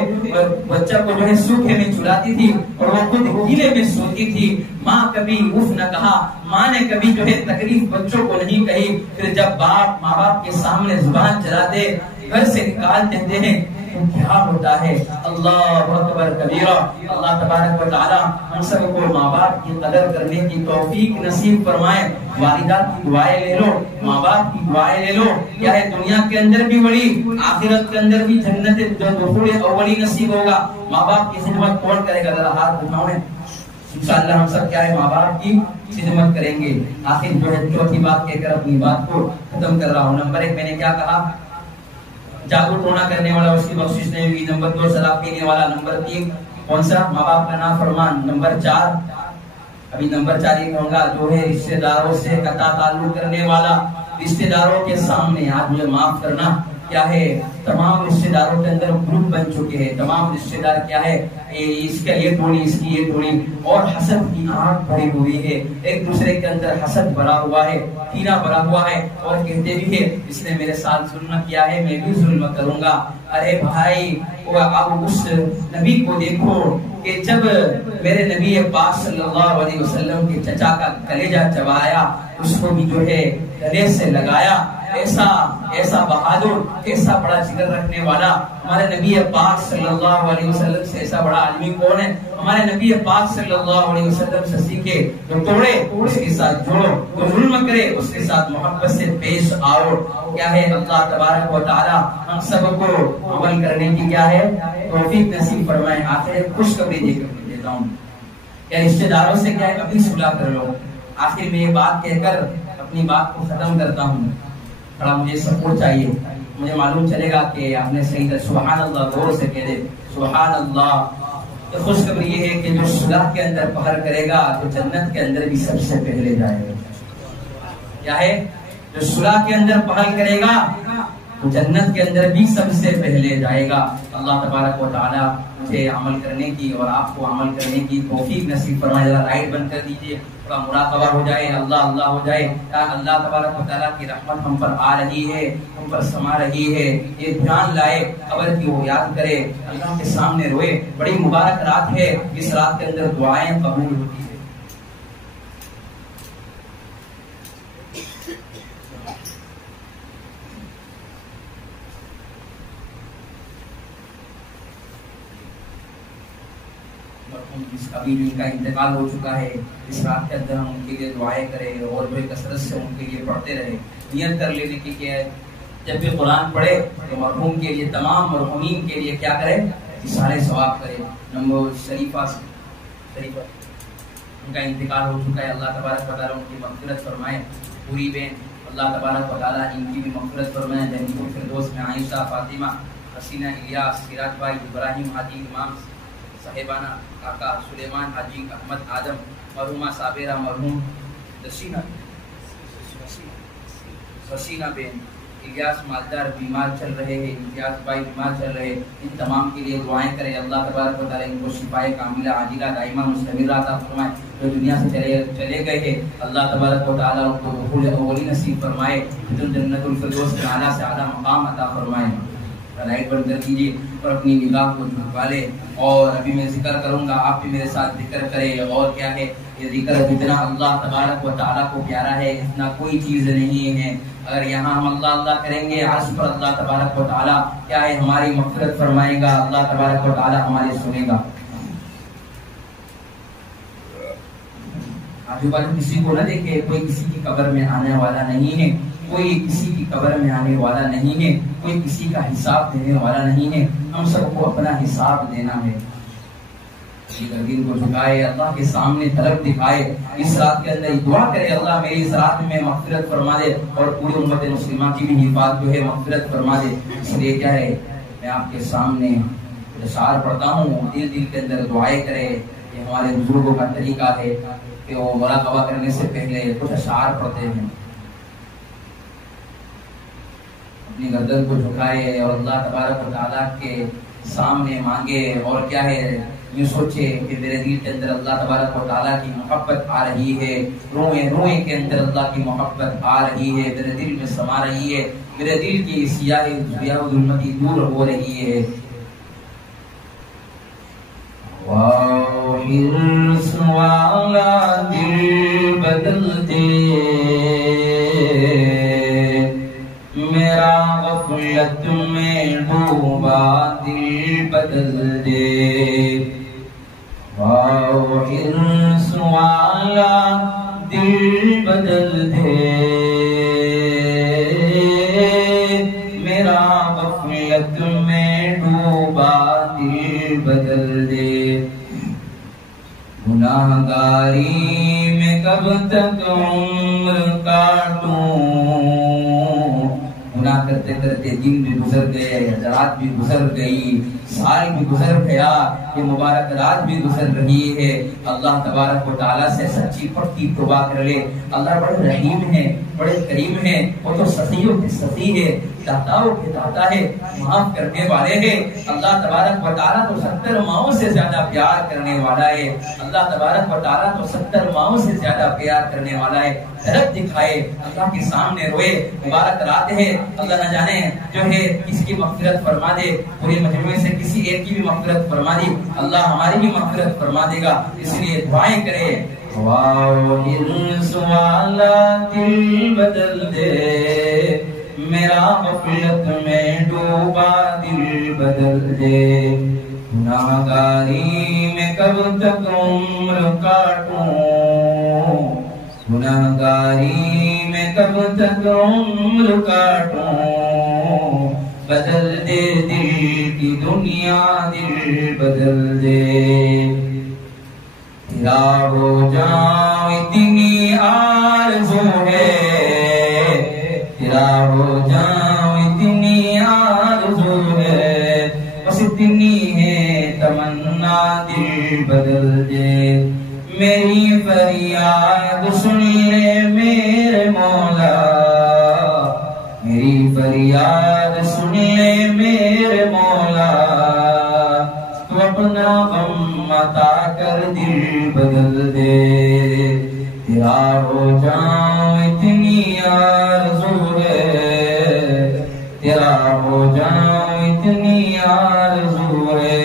بچہ کو جو ہے سوکھے میں چلاتی تھی اور وہ خود گیلے میں سوتی تھی, ماں کبھی اف نہ کہا, ماں نے کبھی جو ہے تکلیف بچوں کو نہیں کہی. پھر جب باپ ماں باپ کے سامنے زبان چلاتے گھر سے نکال دیتے ہیں تو کیا ہوتا ہے. اللہ اکبر کبیرہ. اللہ تبارک و تعالی ہم سب کو ماں باپ کی قدر کرنے کی توفیق نصیب فرمائے. والدہ کی دعائیں لے لو, ماں باپ کی دعائیں لے لو, کیا ہے دنیا کے اندر بھی بڑی, آخرت کے اندر بھی جنت دخول اولی نصیب ہوگا. ماں باپ کی خدمت کون کرے گا, ذرا ہاتھ اٹھائیں. انشاءاللہ ہم سب کیا ہے ماں باپ کی خدمت کریں گے. آخر جو ہے چوتھی بات کہہ کر اپنی بات کو ختم کر رہا ہوں. نمبر 1 میں نے کیا کہا, جادو ٹونا کرنے والا اس کی بخشش نہیں ہوگی. نمبر 2 شراب پینے والا. نمبر 3 کون سا, ماں باپ کا نافرمان. نمبر 4 ابھی نمبر 4 یہ کہوں گا جو ہے رشتہ داروں سے قطع تعلق کرنے والا. رشتہ داروں کے سامنے آج مجھے معاف کرنا, کیا ہے تمام رشتہ داروں کے اندر گروپ بن چکے ہیں. تمام رشتہ دار کیا ہے اس کا یہ ٹولی اس کی یہ ٹولی, اور حسد کی آنکھ بھری ہوئی ہے. ایک دوسرے کے اندر حسد بھرا ہوا ہے, کینہ بھرا ہوا ہے, اور کہتے بھی ہے اس نے میرے ساتھ ظلم کیا ہے میں بھی ظلم کروں گا. ارے بھائی اب اس نبی کو دیکھو کہ جب میرے نبی پاک صلی اللہ علیہ وسلم کے چچا کا کلیجہ چبایا, اس کو بھی جو ہے گلے سے لگایا. ایسا بہادر, ایسا بڑا جگر رکھنے والا ہمارے نبی پاک صلی اللہ علیہ وسلم سے ایسا بڑا عالمی کون ہے. ہمارے نبی پاک صلی اللہ علیہ وسلم سے سیکھے, تو توڑے اس کے ساتھ جوڑو, تو ظلم کرے اس کے ساتھ محبت سے پیش آؤ. کیا ہے اللہ تبارک و تعالی ہم سب کو عمل کرنے کی کیا ہے توفیق نصیب فرمائے. آخر خوشخبری دے کر دیتا ہوں, کیا رشتہ داروں سے کیا ہے ابھی صلح کر لو. آخر میں یہ بات کہہ کر اپنی بات کو ختم کرتا ہوں. تھوڑا مجھے سپورٹ چاہیے, مجھے معلوم چلے گا کہ آپ نے صحیح تھا. سبحان اللہ, غور سے کہہ دے سبحان اللہ. تو خوشخبری یہ ہے کہ جو صلح کے اندر پہل کرے گا تو جنت کے اندر بھی سب سے پہلے جائے گا. کیا ہے, جو صلح کے اندر پہل کرے گا تو جنت کے اندر بھی سب سے پہلے جائے گا. اللہ تبارک و تعالی مجھے عمل کرنے کی اور آپ کو عمل کرنے کی توفیق نصیب فرمائے. رائٹ بند کر دیجئے, تھوڑا مراقبہ ہو جائے, اللہ اللہ ہو جائے. اللہ تبارک و تعالیٰ کی رحمت ہم پر آ رہی ہے, ہم پر سما رہی ہے. یہ دھیان لائے, قبر کی وہ یاد کرے, اللہ کے سامنے روئے. بڑی مبارک رات ہے, اس رات کے اندر دعائیں قبول ہوتی ہے. جس کا بھی ان کا انتقال ہو چکا ہے, اس رات کے اندر ہم ان کے لیے دعائیں کریں اور جو کثرت سے ان کے لیے پڑھتے رہے. نیت کر لینے کی کہ جب بھی قرآن پڑھے تو مرحوم کے لیے, تمام مرحومین کے لیے کیا کرے, سارے ثواب کرے. نمبر شریفہ ان کا انتقال ہو چکا ہے, اللہ تبارک و تعالیٰ ان کی مغفرت فرمائے. پوری بہن اللہ تبارک و تعالیٰ ان کی بھی مغفرت فرمائے. جنت الفردوس میں عائشہ، فاطمہ، حسینہ، الیاس، سراج بھائی، ابراہیم حاجی، امام صاحبانہ، کاکا سلیمان حاجی، احمد آدم، مرحومہ صابرہ، مرحوم حسینہ بہن، الیاس مالدار بیمار چل رہے ہیں، امتیاز بھائی بیمار چل رہے ہیں، ان تمام کے لیے دعائیں کریں. اللہ تبارک و تعالیٰ ان کو شفائے کاملہ عاجلہ دائمہ مستمرہ عطا فرمائے. جو دنیا سے چلے گئے ہیں اللہ تبارک و تعالیٰ ان کو دخول اولی نصیب فرمائے. جنت الفردوس میں اعلیٰ سے اعلیٰ مقام عطا فرمائے. لائٹ بند کر دیجیے اور اپنی نگاہ کو جھکا لے. اور ابھی میں ذکر کروں گا، آپ بھی میرے ساتھ ذکر کریں. اور کیا ہے یہ ذکر جتنا اللہ تبارک و تعالیٰ کو پیارا ہے اتنا کوئی چیز نہیں ہے. اگر یہاں ہم اللہ اللہ کریں گے عرش پر اللہ تبارک و تعالیٰ کیا ہے ہماری مغفرت فرمائے گا. اللہ تبارک و تعالیٰ ہمارے سنے گا. آجو باجو کسی کو نہ دیکھے. کوئی کسی کی قبر میں آنے والا نہیں ہے. کوئی کسی کی قبر میں آنے والا نہیں ہے. کوئی کسی کا حساب دینے والا نہیں ہے. ہم سب کو اپنا حساب دینا ہے. دین کو جھکائے، اللہ کے سامنے طلب دکھائے. اس رات کے اندر دعا کرے اللہ میری اس رات میں مغفرت فرما دے اور پوری امت مسلمہ کی بھی حفاظت جو ہے مغفرت فرما دے. اس لیے کیا ہے میں آپ کے سامنے اشعار پڑھتا ہوں. دل کے اندر دعائیں کرے. یہ ہمارے بزرگوں کا طریقہ ہے کہ وہ مراقبہ کرنے سے پہلے کچھ اشعار پڑھتے ہیں. اپنی گردن کو جھکائے اور اللہ تبارک و تعالیٰ کے سامنے مانگے. اور کیا ہے یہ سوچے کہ میرے دل کے اندر اللہ تبارک و تعالیٰ کی محبت آ رہی ہے. روئیں کے اندر اللہ کی محبت آ رہی ہے. میرے دل میں سما رہی ہے. میرے دل کی سیاہ ظلمتی دور ہو رہی ہے. حرص والا دل بدل دے میرا، غفلت میں ڈوبا دل بدل دے. حرص والا دل بدل دے میرا، غفلت میں ڈوبا دل بدل دے. گناہگاری میں کب تک عمر کاٹوں. گناہ کرتے کرتے دن بھی گزر گئے، رات بھی گزر گئی، سال بھی گزر گیا، یہ مبارک رات بھی گزر رہی ہے. اللہ تبارک و تعالیٰ سے سچی پکی توبہ کر لے. اللہ بڑے رحیم ہے، بڑے کریم ہے. وہ تو سخیوں کے سخی ہے، داتاؤں کے داتا ہے، معاف کرنے والے ہیں. اللہ تبارک و تعالیٰ تو 70 ماؤں سے زیادہ پیار کرنے والا ہے. اللہ تبارک و تعالیٰ تو 70 ماؤں سے زیادہ پیار کرنے والا ہے. طرف دکھائے، اللہ کے سامنے روئے. مبارک رات ہے، اللہ نہ جانے جو ہے کس کی مغفرت فرما دے. پورے مجموعے سے کسی ایک کی بھی مغفرت فرما دی، اللہ ہماری بھی مغفرت فرما دے گا. اس لیے دعائیں کرے. حرص والا دل بدل دے میرا، غفلت میں ڈوبا دل بدل دے. گناہگاری میں کب تک عمر کاٹوں. گناہگاری میں کب تک عمر کاٹوں. بدل دے دل کی دنیا، دل بدل دے. تیرا ہو جاؤں اتنی آرزو ہے، تیرا ہو جاؤں اتنی آرزو ہے. بس اتنی ہے تمنا، دل بدل دے. میری فریاد سن لے میرے مولا، میری فریاد سن لے میرے مولا. تو اپنا غم عطا کر دل بدل دے. تیرا ہو جاؤں اتنی آرزو ہے، تیرا ہو جاؤں اتنی آرزو ہے.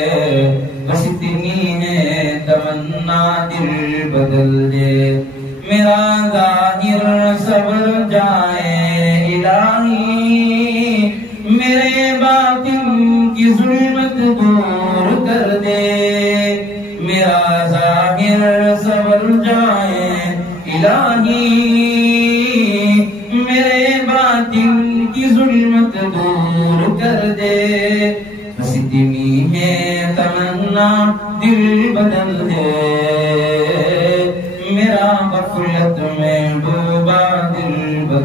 بس اتنی ہے تمنا، دل بدل دے. میرا ظاہر صبر جائے الہی، میرے باطن کی ظلمت دور کر دے. میرا ظاہر صبر جائے الہی، میرے باطن کی ظلمت دور کر دے. بس اتنی ہے تمنا، دل بدل دے. میرا غفلت میں ڈوبا دل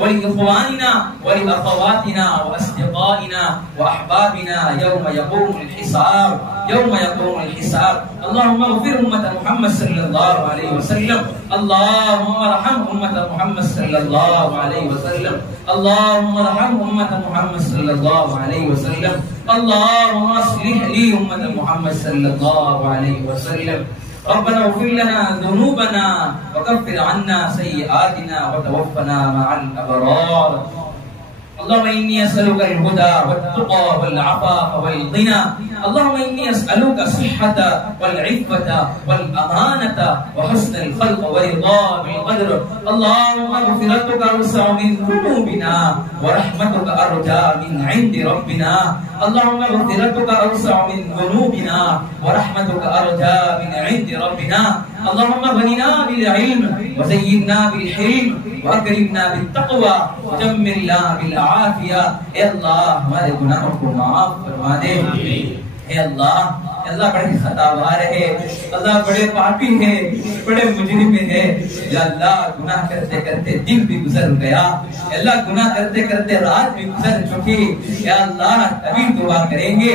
ولإخواننا ولأخواتنا وأصدقائنا وأحبابنا يوم يقوم الحساب، يوم يقوم الحساب. اللهم اغفر أمة محمد صلى الله عليه وسلم، اللهم ارحم أمة محمد صلى الله عليه وسلم، اللهم ارحم أمة محمد صلى الله عليه وسلم، اللهم اصلح لي أمة محمد صلى الله عليه وسلم. ربنا اغفر لنا ذنوبنا وكفر عنا سيئاتنا وتوفنا مع الأبرار. اللهم إني أسألك الهدى والتقى والعفاف والغنى. اللهم إني أسألك الصحة والعفة والأمانة وحسن الخلق ورضا بالقدر. اللهم مغفرتك أوسع من ذنوبنا ورحمتك أرجى من عند ربنا. اللهم مغفرتك أوسع من ذنوبنا ورحمتك أرجى من عند ربنا. اللهم غننا بالعلم وزينا بالحلم وأكرمنا بالتقوى وجملنا بالعافية. اے اللہ ہمارے گناہوں کو معاف فرما دے. اے اللہ اللہ بڑے خطاوار ہے، اللہ بڑے پاپی ہے، بڑے مجرم ہے. یا اللہ گناہ کرتے کرتے دن بھی گزر گیا، اللہ گناہ کرتے کرتے رات بھی گزر چکی. یا اللہ ابھی توبہ کریں گے،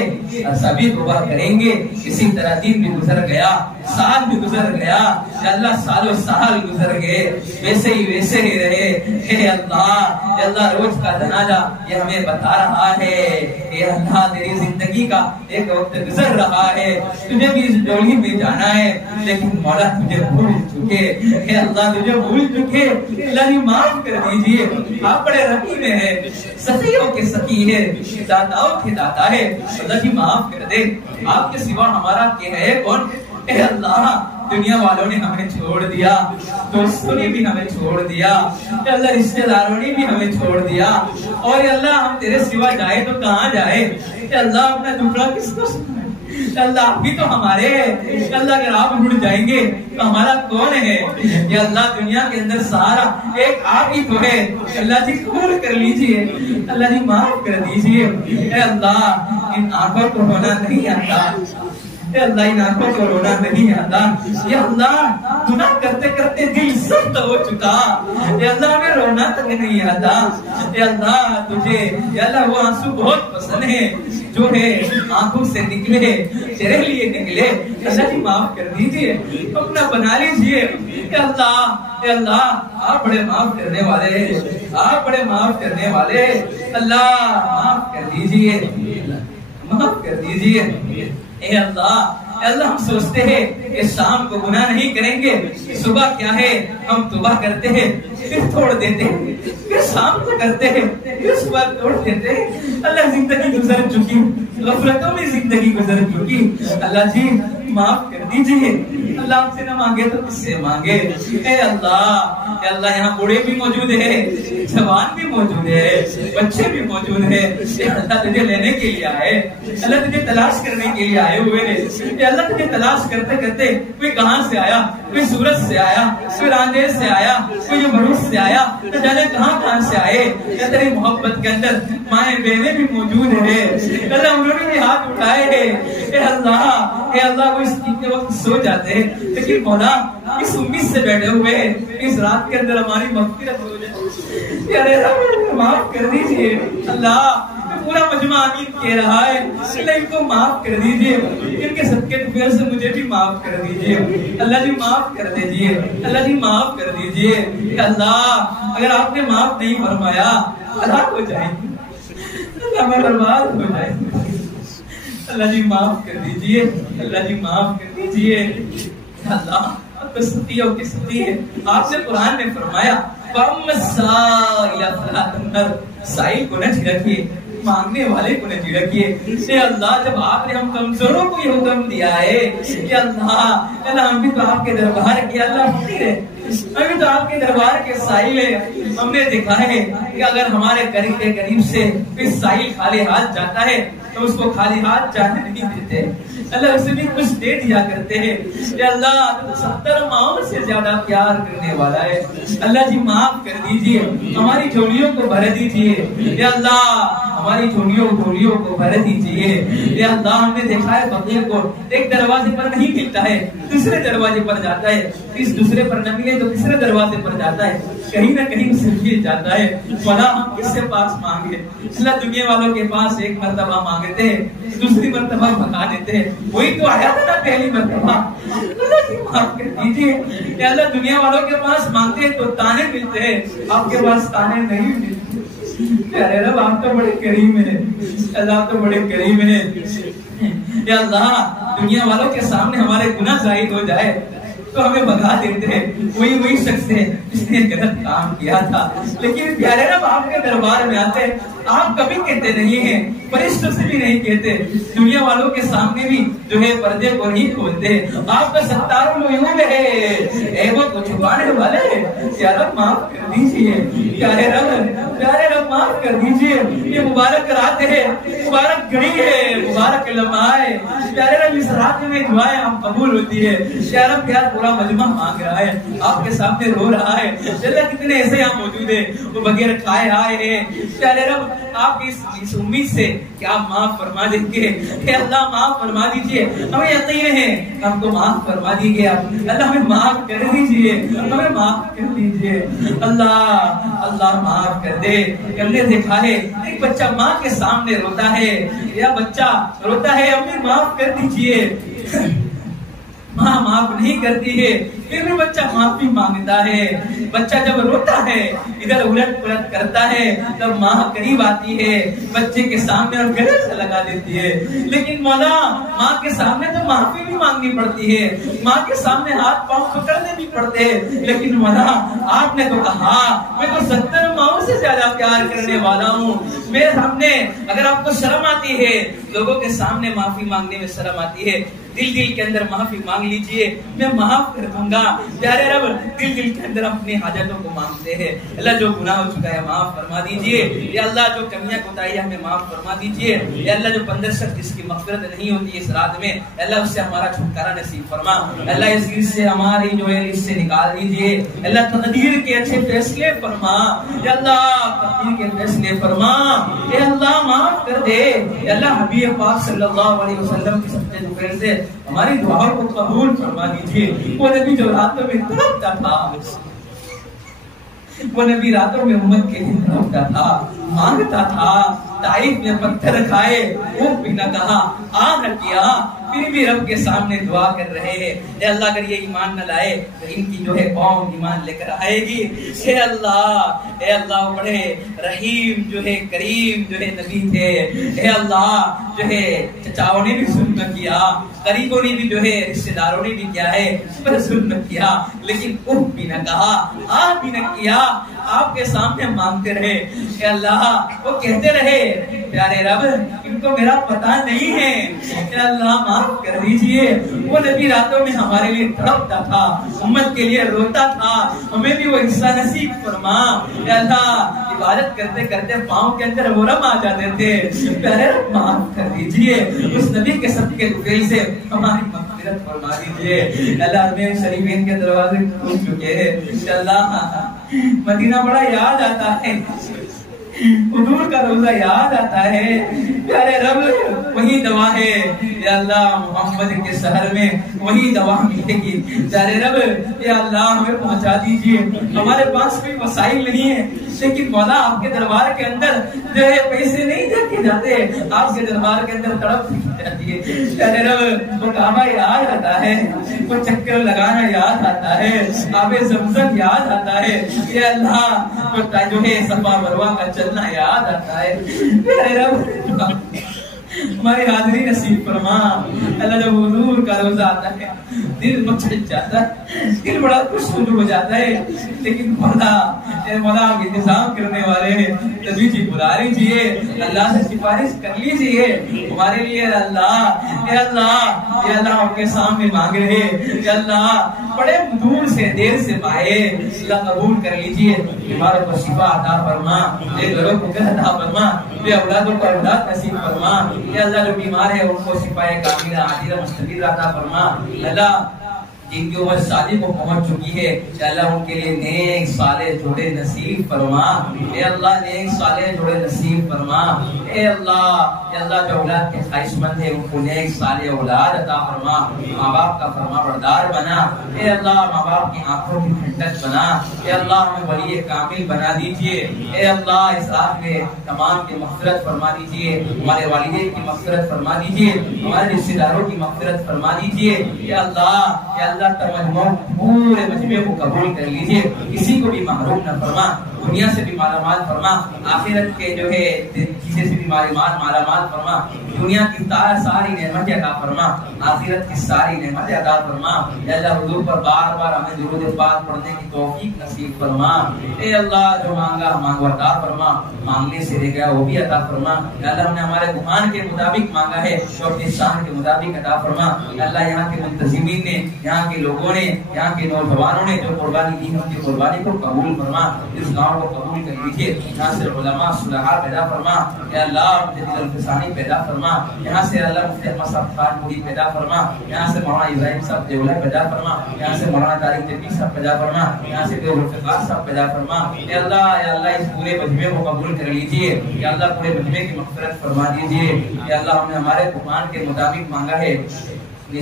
سبھی توبہ کریں گے. اسی طرح دن بھی گزر گیا، سال بھی گزر گیا. یا اللہ سالوں سال گزر گئے، ویسے ہی رہے. اے اللہ روز کا جنازہ یہ ہمیں بتا رہا ہے. اے اللہ تیری زندگی کا ایک وقت گزر رہا ہے، تجھے بھی اس ڈولی میں جانا ہے، لیکن مولا تجھے بھول چکے. اے اللہ تجھے بھول چکے. اللہ جی معاف کر دیجئے. آپ بڑے رحیم ہیں، سخیوں کے سخی ہے، داتاؤں کے داتا ہے. اللہ جی معاف کر دے. آپ کے سوا ہمارا کیا ہے کون؟ اے اللہ دنیا والوں نے ہمیں چھوڑ دیا، دوستوں نے بھی ہمیں چھوڑ دیا، اے اللہ رشتہ داروں نے بھی ہمیں چھوڑ دیا. اور اے اللہ ہم تیرے سوا جائے تو کہاں جائے؟ اے اللہ اپنا ٹکڑا کس کو سنائے؟ اے اللہ آپ بھی تو ہمارے ہیں. اے اللہ اگر آپ اڑ جائیں گے تو ہمارا کون ہے؟ یا اللہ دنیا کے اندر سارا ایک آپ ہی تو ہے. اللہ جی قبول کر لیجئے، اللہ جی معاف کر دیجئے. اے اللہ ان آنکھوں کو ہونا نہیں آتا، اے اللہ ان آنکھوں کو رونا نہیں آتا. یا اللہ گناہ کرتے کرتے دل سخت ہو چکا. اے اللہ ہمیں رونا تک نہیں آتا. اے اللہ تجھے یا اللہ وہ آنسو بہت پسند ہے جو ہے آنکھوں سے نکلے، تیرے لیے نکلے. اللہ جی معاف کر دیجئے، اپنا بنا لیجئے. اے اللہ آپ بڑے معاف کرنے والے، آپ بڑے معاف کرنے والے. اللہ معاف کر دیجئے، معاف کر دیجئے. اے اللہ ہم سوچتے ہیں کہ شام کو گناہ نہیں کریں گے، صبح کیا ہے ہم توبہ کرتے ہیں پھر چھوڑ دیتے ہیں، پھر شام کو کرتے ہیں پھر صبح چھوڑ دیتے ہیں. اللہ زندگی گزر چکی، غفلتوں میں زندگی گزر چکی. اللہ جی معاف کر دیجئے. اللہ آپ سے نہ مانگے تو کس سے مانگے؟ اے اللہ یہاں بوڑھے بھی موجود ہے، جوان بھی موجود ہے، بچے بھی موجود ہے. اللہ تجھے لینے کے لیے آئے، اللہ تجھے تلاش کرنے کے لیے آئے ہوئے ہیں. اللہ تجھے تلاش کرتے کرتے کوئی کہاں سے آیا، کوئی سورج سے آیا، کوئی راندیز سے آیا، کوئی بروس سے آیا، تو جانے کہاں سے آئے. تیری محبت کے اندر مائیں بہنیں بھی موجود ہے. اللہ انہوں نے بھی ہاتھ اٹھائے ہیں. اے اللہ وہ اس کے وقت سو جاتے ہیں، لیکن مولا اس امید سے بیٹھے ہوئے اس رات کے اندر ہماری مغفرت ہو جائے. یار رب معاف کر دیجئے. اللہ پورا مجمع آمین کہہ رہا ہے، اللہ ان کو معاف کر دیجئے، ان کے صدقے طفیل سے مجھے بھی معاف کر دیجئے. اللہ جی معاف کر دیجئے، اللہ جی معاف کر دیجئے. اللہ اگر آپ نے معاف نہیں فرمایا ہلاک ہو جائیں گے، اللہ میں برباد ہو جائیں گے. اللہ جی معاف کر دیجئے، اللہ جی معاف کر دیجئے. اللہ اب تو ستیوں کی ستی ہے. آپ نے قرآن میں فرمایا فَأَمَّا السَّائِلَ فَلَا تَنْهَرْ، سائل کو نہ جھڑکیے، مانگنے والے کو نہ جھڑکیے. اے اللہ جب آپ نے ہم کمزوروں کو یہ حکم دیا ہے کہ اللہ ہم بھی تو آپ کے دربار کے اللہ فقیر ہے، ہم بھی تو آپ کے دربار کے سائل ہے. ہم نے دیکھا ہے کہ اگر ہمارے قریب سے کوئی سائل خالی ہاتھ جاتا ہے تو اس کو خالی ہاتھ جانے نہیں دیتے. اللہ اسے بھی کچھ دے دیا کرتے ہیں. کہ اللہ 70 ماؤں سے زیادہ پیار کرنے والا ہے. اللہ جی معاف کر دیجئے، ہماری جھولیوں کو بھر دیجئے. یا اللہ ہماری جھولیوں کو بھر دیجئے. یا اللہ ہم نے دیکھا ہے بقیہ کو ایک دروازے پر نہیں ملتا ہے، دوسرے دروازے پر جاتا ہے، اس دوسرے پر نہ ملے تو تیسرے دروازے پر جاتا ہے، کہیں نہ کہیں سے مل جاتا ہے. مولا ہم کس سے پاس مانگے؟ اللہ دنیا والوں کے پاس ایک مرتبہ مانگتے ہیں، دوسری مرتبہ بھگا دیتے ہیں. وہی تو آیا تھا نا پہلی مرتبہ. اللہ کی معاف کر دیجئے. کہ اللہ دنیا والوں کے پاس مانگتے ہیں تو تانے ملتے ہیں، آپ کے پاس تانے نہیں ملتے. پیارے رب آپ تو بڑے کریم ہیں، اللہ تو بڑے کریم ہیں. یا اللہ دنیا والوں کے سامنے ہمارے گناہ ظاہر ہو جائے تو ہمیں بھگا دیتے ہیں. وہی شخص ہے جس نے غلط کام کیا تھا. لیکن پیارے رب آپ کے دربار میں آتے ہیں، آپ کبھی کہتے نہیں ہیں، فرشتوں سے بھی نہیں کہتے، دنیا والوں کے سامنے بھی جو ہے پردے کو نہیں کھولتے. آپ کا ستار العیوب ہے، عیبوں کو چھپانے والے ہیں. یا رب معاف کر دیجئے، پیارے رب معاف کر دیجئے. یہ مبارک رات ہے، مبارک گھڑی ہے، مبارک لمحہ ہے. پیارے رب اس رات میں دعائیں آپ قبول ہوتی ہے. یا رب پیار پورا مجمع مانگ رہا ہے، آپ کے سامنے رو رہا ہے. اللہ کتنے ایسے یہاں موجود ہیں وہ بغیر کھائے آئے ہیں. پیارے رب آپ کی اس امید سے کہ آپ معاف فرما دیں گے. کہ اللہ معاف فرما دیجئے، ہمیں یقین ہے ہم کو معاف فرما دیجئے. اللہ ہمیں معاف کر دیجئے، ہمیں معاف کر دیجئے. اللہ معاف کر دے. ہم نے دیکھا ہے ایک بچہ ماں کے سامنے روتا ہے، یا بچہ روتا ہے امی معاف کر دیجئے، ماں معاف نہیں کرتی ہے، پھر بھی بچہ معافی مانگتا ہے. بچہ جب روتا ہے ادھر الٹ پلٹ کرتا ہے تب ماں قریب آتی ہے بچے کے سامنے اور گلے سے لگا دیتی ہے. لیکن مولا ماں کے سامنے تو معافی بھی مانگنی پڑتی ہے، ماں کے سامنے ہاتھ پاؤں پکڑنے بھی پڑتے ہیں. لیکن مولا آپ نے تو کہا میں تو 70 ماؤں سے زیادہ پیار کرنے والا ہوں. میرے سامنے اگر آپ کو شرم آتی ہے، لوگوں کے سامنے معافی مانگنے میں شرم آتی ہے، دل کے اندر معافی مانگ لیجئے، میں معاف کر دوں گا. پیارے رب دل کے اندر اپنی حاجتوں کو مانگتے ہیں. اللہ جو گناہ ہو چکا ہے معاف فرما دیجئے. یا اللہ جو کمیاں کوتاہیاں ہمیں معاف فرما دیجئے. یا اللہ جو 15 شخص جس کی مغفرت نہیں ہوتی اس رات میں، اللہ اس سے ہمارا چھٹکارا نصیب فرما. اللہ اس چیز سے ہماری جو ہے اس سے نکال دیجئے. اللہ تقدیر کے اچھے فیصلے فرما. یا اللہ تقدیر کے فیصلے فرما. یا اللہ معاف کر دے. یا اللہ حبیب پاک صلی اللہ علیہ وسلم کی سچے دعائیں سے ہماری دعاؤں کو قبول فرما دیجئے. وہ نبی جو راتوں میں تڑپتا تھا، وہ نبی راتوں میں امت کے لیے تڑپتا تھا، مانگتا تھا. طائف میں پتھر کھائے، وہ بھی نہ کہا، آ نہ کیا، پھر بھی رب کے سامنے دعا کر رہے ہیں. اے اللہ اگر یہ ایمان نہ لائے تو ان کی جو ہے قوم ایمان لے کر آئے گی. اے اللہ بڑے رحیم جو ہے کریم جو ہے نبی تھے. اے اللہ جو ہے چچاؤں نے بھی ظلم کیا، قریبوں نے بھی جو ہے رشتہ داروں نے بھی کیا ہے پر ظلم کیا، لیکن اف بھی نہ کہا، آ بھی نہ کیا. آپ کے سامنے مانگتے رہے. اے اللہ وہ کہتے رہے پیارے رب ان کو میرا پتہ نہیں ہے, اے اللہ معاف کر دیجئے. وہ نبی راتوں میں ہمارے لیے تڑپتا تھا, امت کے لیے روتا تھا, ہمیں بھی وہ حصہ نصیب فرما. اے اللہ عبادت کرتے کرتے پاؤں کے اندر ورم آ جاتے تھے, پیارے رب معاف کر دیجئے. اس نبی کے صدقے کے سے ہماری مغفرت فرما دیجئے. اللہ میں شریفین کے دروازے کھل چکے ہیں. اے اللہ مدینہ بڑا یاد آتا ہے, حضور کا روزہ یاد آتا ہے. پیارے رب وہی دوا ہے یا اللہ محمد کے شہر میں وہی دوا ملے گی. پیارے رب یا اللہ ہمیں پہنچا دیجئے. ہمارے پاس کوئی وسائل نہیں ہے لیکن مولا آپ کے دربار کے اندر جو ہے پیسے نہیں دیکھے جاتے, آپ کے دربار کے اندر تڑپ جاتی ہے. پیارے رب وہ کعبہ یاد آتا ہے, وہ چکر لگانا یاد آتا ہے, آب زمزم یاد آتا ہے. یا اللہ وہ جو ہے صفا مروہ کا چلنا یاد آتا ہے. پیارے رب ہماری حاضری نصیب فرما. اللہ جب حضور کا روزہ آتا ہے دل مچل جاتا ہے, دل بڑا خوش ہو جاتا ہے. لیکن مولا انتظام کرنے والے نبی جی بلا لیجیے, اللہ سے سفارش کر لیجیے ہمارے لیے. اللہ اے اللہ اے اللہ آپ کے سامنے مانگ رہے, اے اللہ بڑے دور سے دیر سے پائے, اللہ قبول کر لیجیے. بیماروں کو شفا عطا فرما, بے گھروں کو گھر عطا فرما, بے اولادوں کو اولاد نصیب فرما. یا اللہ جو بیمار ہے ان کو شفا کاملہ عاجلہ مستقل عطا فرما. اللہ جن کی عمر شادی کو پہنچ چکی ہے یا اللہ ان کے لیے نیک صالح جوڑے نصیب فرما. اے اللہ نیک صالح جوڑے نصیب فرما. اے اللہ جو اولاد کے خواہش مند ہے ان کو نیک صالح اولاد عطا فرما. ماں باپ کا فرما بردار بنا. اے اللہ ماں باپ کی آنکھوں کی ٹھنڈک بنا. اے اللہ ہمیں ولی کامل بنا دیجئے. اے اللہ اس رات میں تمام کی مغفرت فرما دیجئے, ہمارے والدین کی مغفرت فرما دیجئے, ہمارے رشتہ داروں کی مغفرت فرما دیجئے. اے اللہ پورے مجمع کو قبول کر لیجئے, کسی کو بھی محروم نہ فرما, دنیا سے بھی مالا مال فرما, آخرت کے جو ہے چیزیں سے بھی مالا مال فرما, دنیا کی ساری نعمتیں عطا فرما, آخرت کی ساری نعمتیں عطا فرما. اے اللہ حضور پر بار بار ہمیں درود پاک پڑھنے کی توفیق نصیب فرما. اے اللہ جو مانگا مانگو عطا فرما, مانگنے سے رہ گیا وہ بھی عطا فرما. اے اللہ ہم نے ہمارے گمان کے مطابق مانگا ہے تو اپنی شان کے مطابق عطا فرما. اے اللہ یہاں کے منتظمین نے, یہاں کے لوگوں نے, یہاں کے نوجوانوں نے جو قربانی دی ان کی قربانی کو قبول فرما. اس گاؤں کو قبول کر لیجیے. یہاں سے علماء صلحاء پیدا فرما. اے اللہ مجدد الفسانی پیدا فرما. یہاں سے اللہ مفتی احمد صاحب خان پوری پیدا فرما. یہاں سے مولانا ابراہیم صاحب دیولہ پیدا فرما. یہاں سے مولانا طارق تبی صاحب پیدا فرما. یہاں سے ذوالفقار صاحب پیدا فرما. اے اللہ اس پورے مجمع کو قبول کر لیجیے. اے اللہ پورے مجمع کی مغفرت فرما دیجیے. اے اللہ ہم نے ہمارے قرآن کے مطابق مانگا ہے,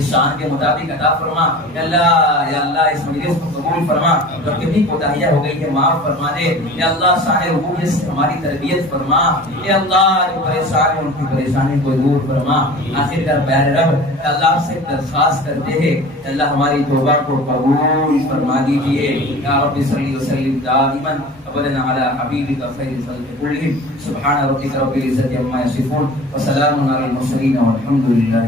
شان کے مطابق عطا فرما. یا اللہ اس مجلس کو قبول فرما, جو کتنی کوتاہیاں ہو گئی ہے معاف فرما دے. یا اللہ شان ربوبیت سے ہماری تربیت فرما. یا اللہ جو پریشان ہیں ان کی پریشانی کو دور فرما. آخر کر پیارے رب اللہ سے درخواست کرتے ہیں اللہ ہماری توبہ کو قبول فرما دیجیے. یا رب صلی وسلم دائما ابدا علی حبیبک خیر الخلق کلہم. سبحان ربک رب العزت عما یصفون وسلام علی المرسلین والحمد للہ.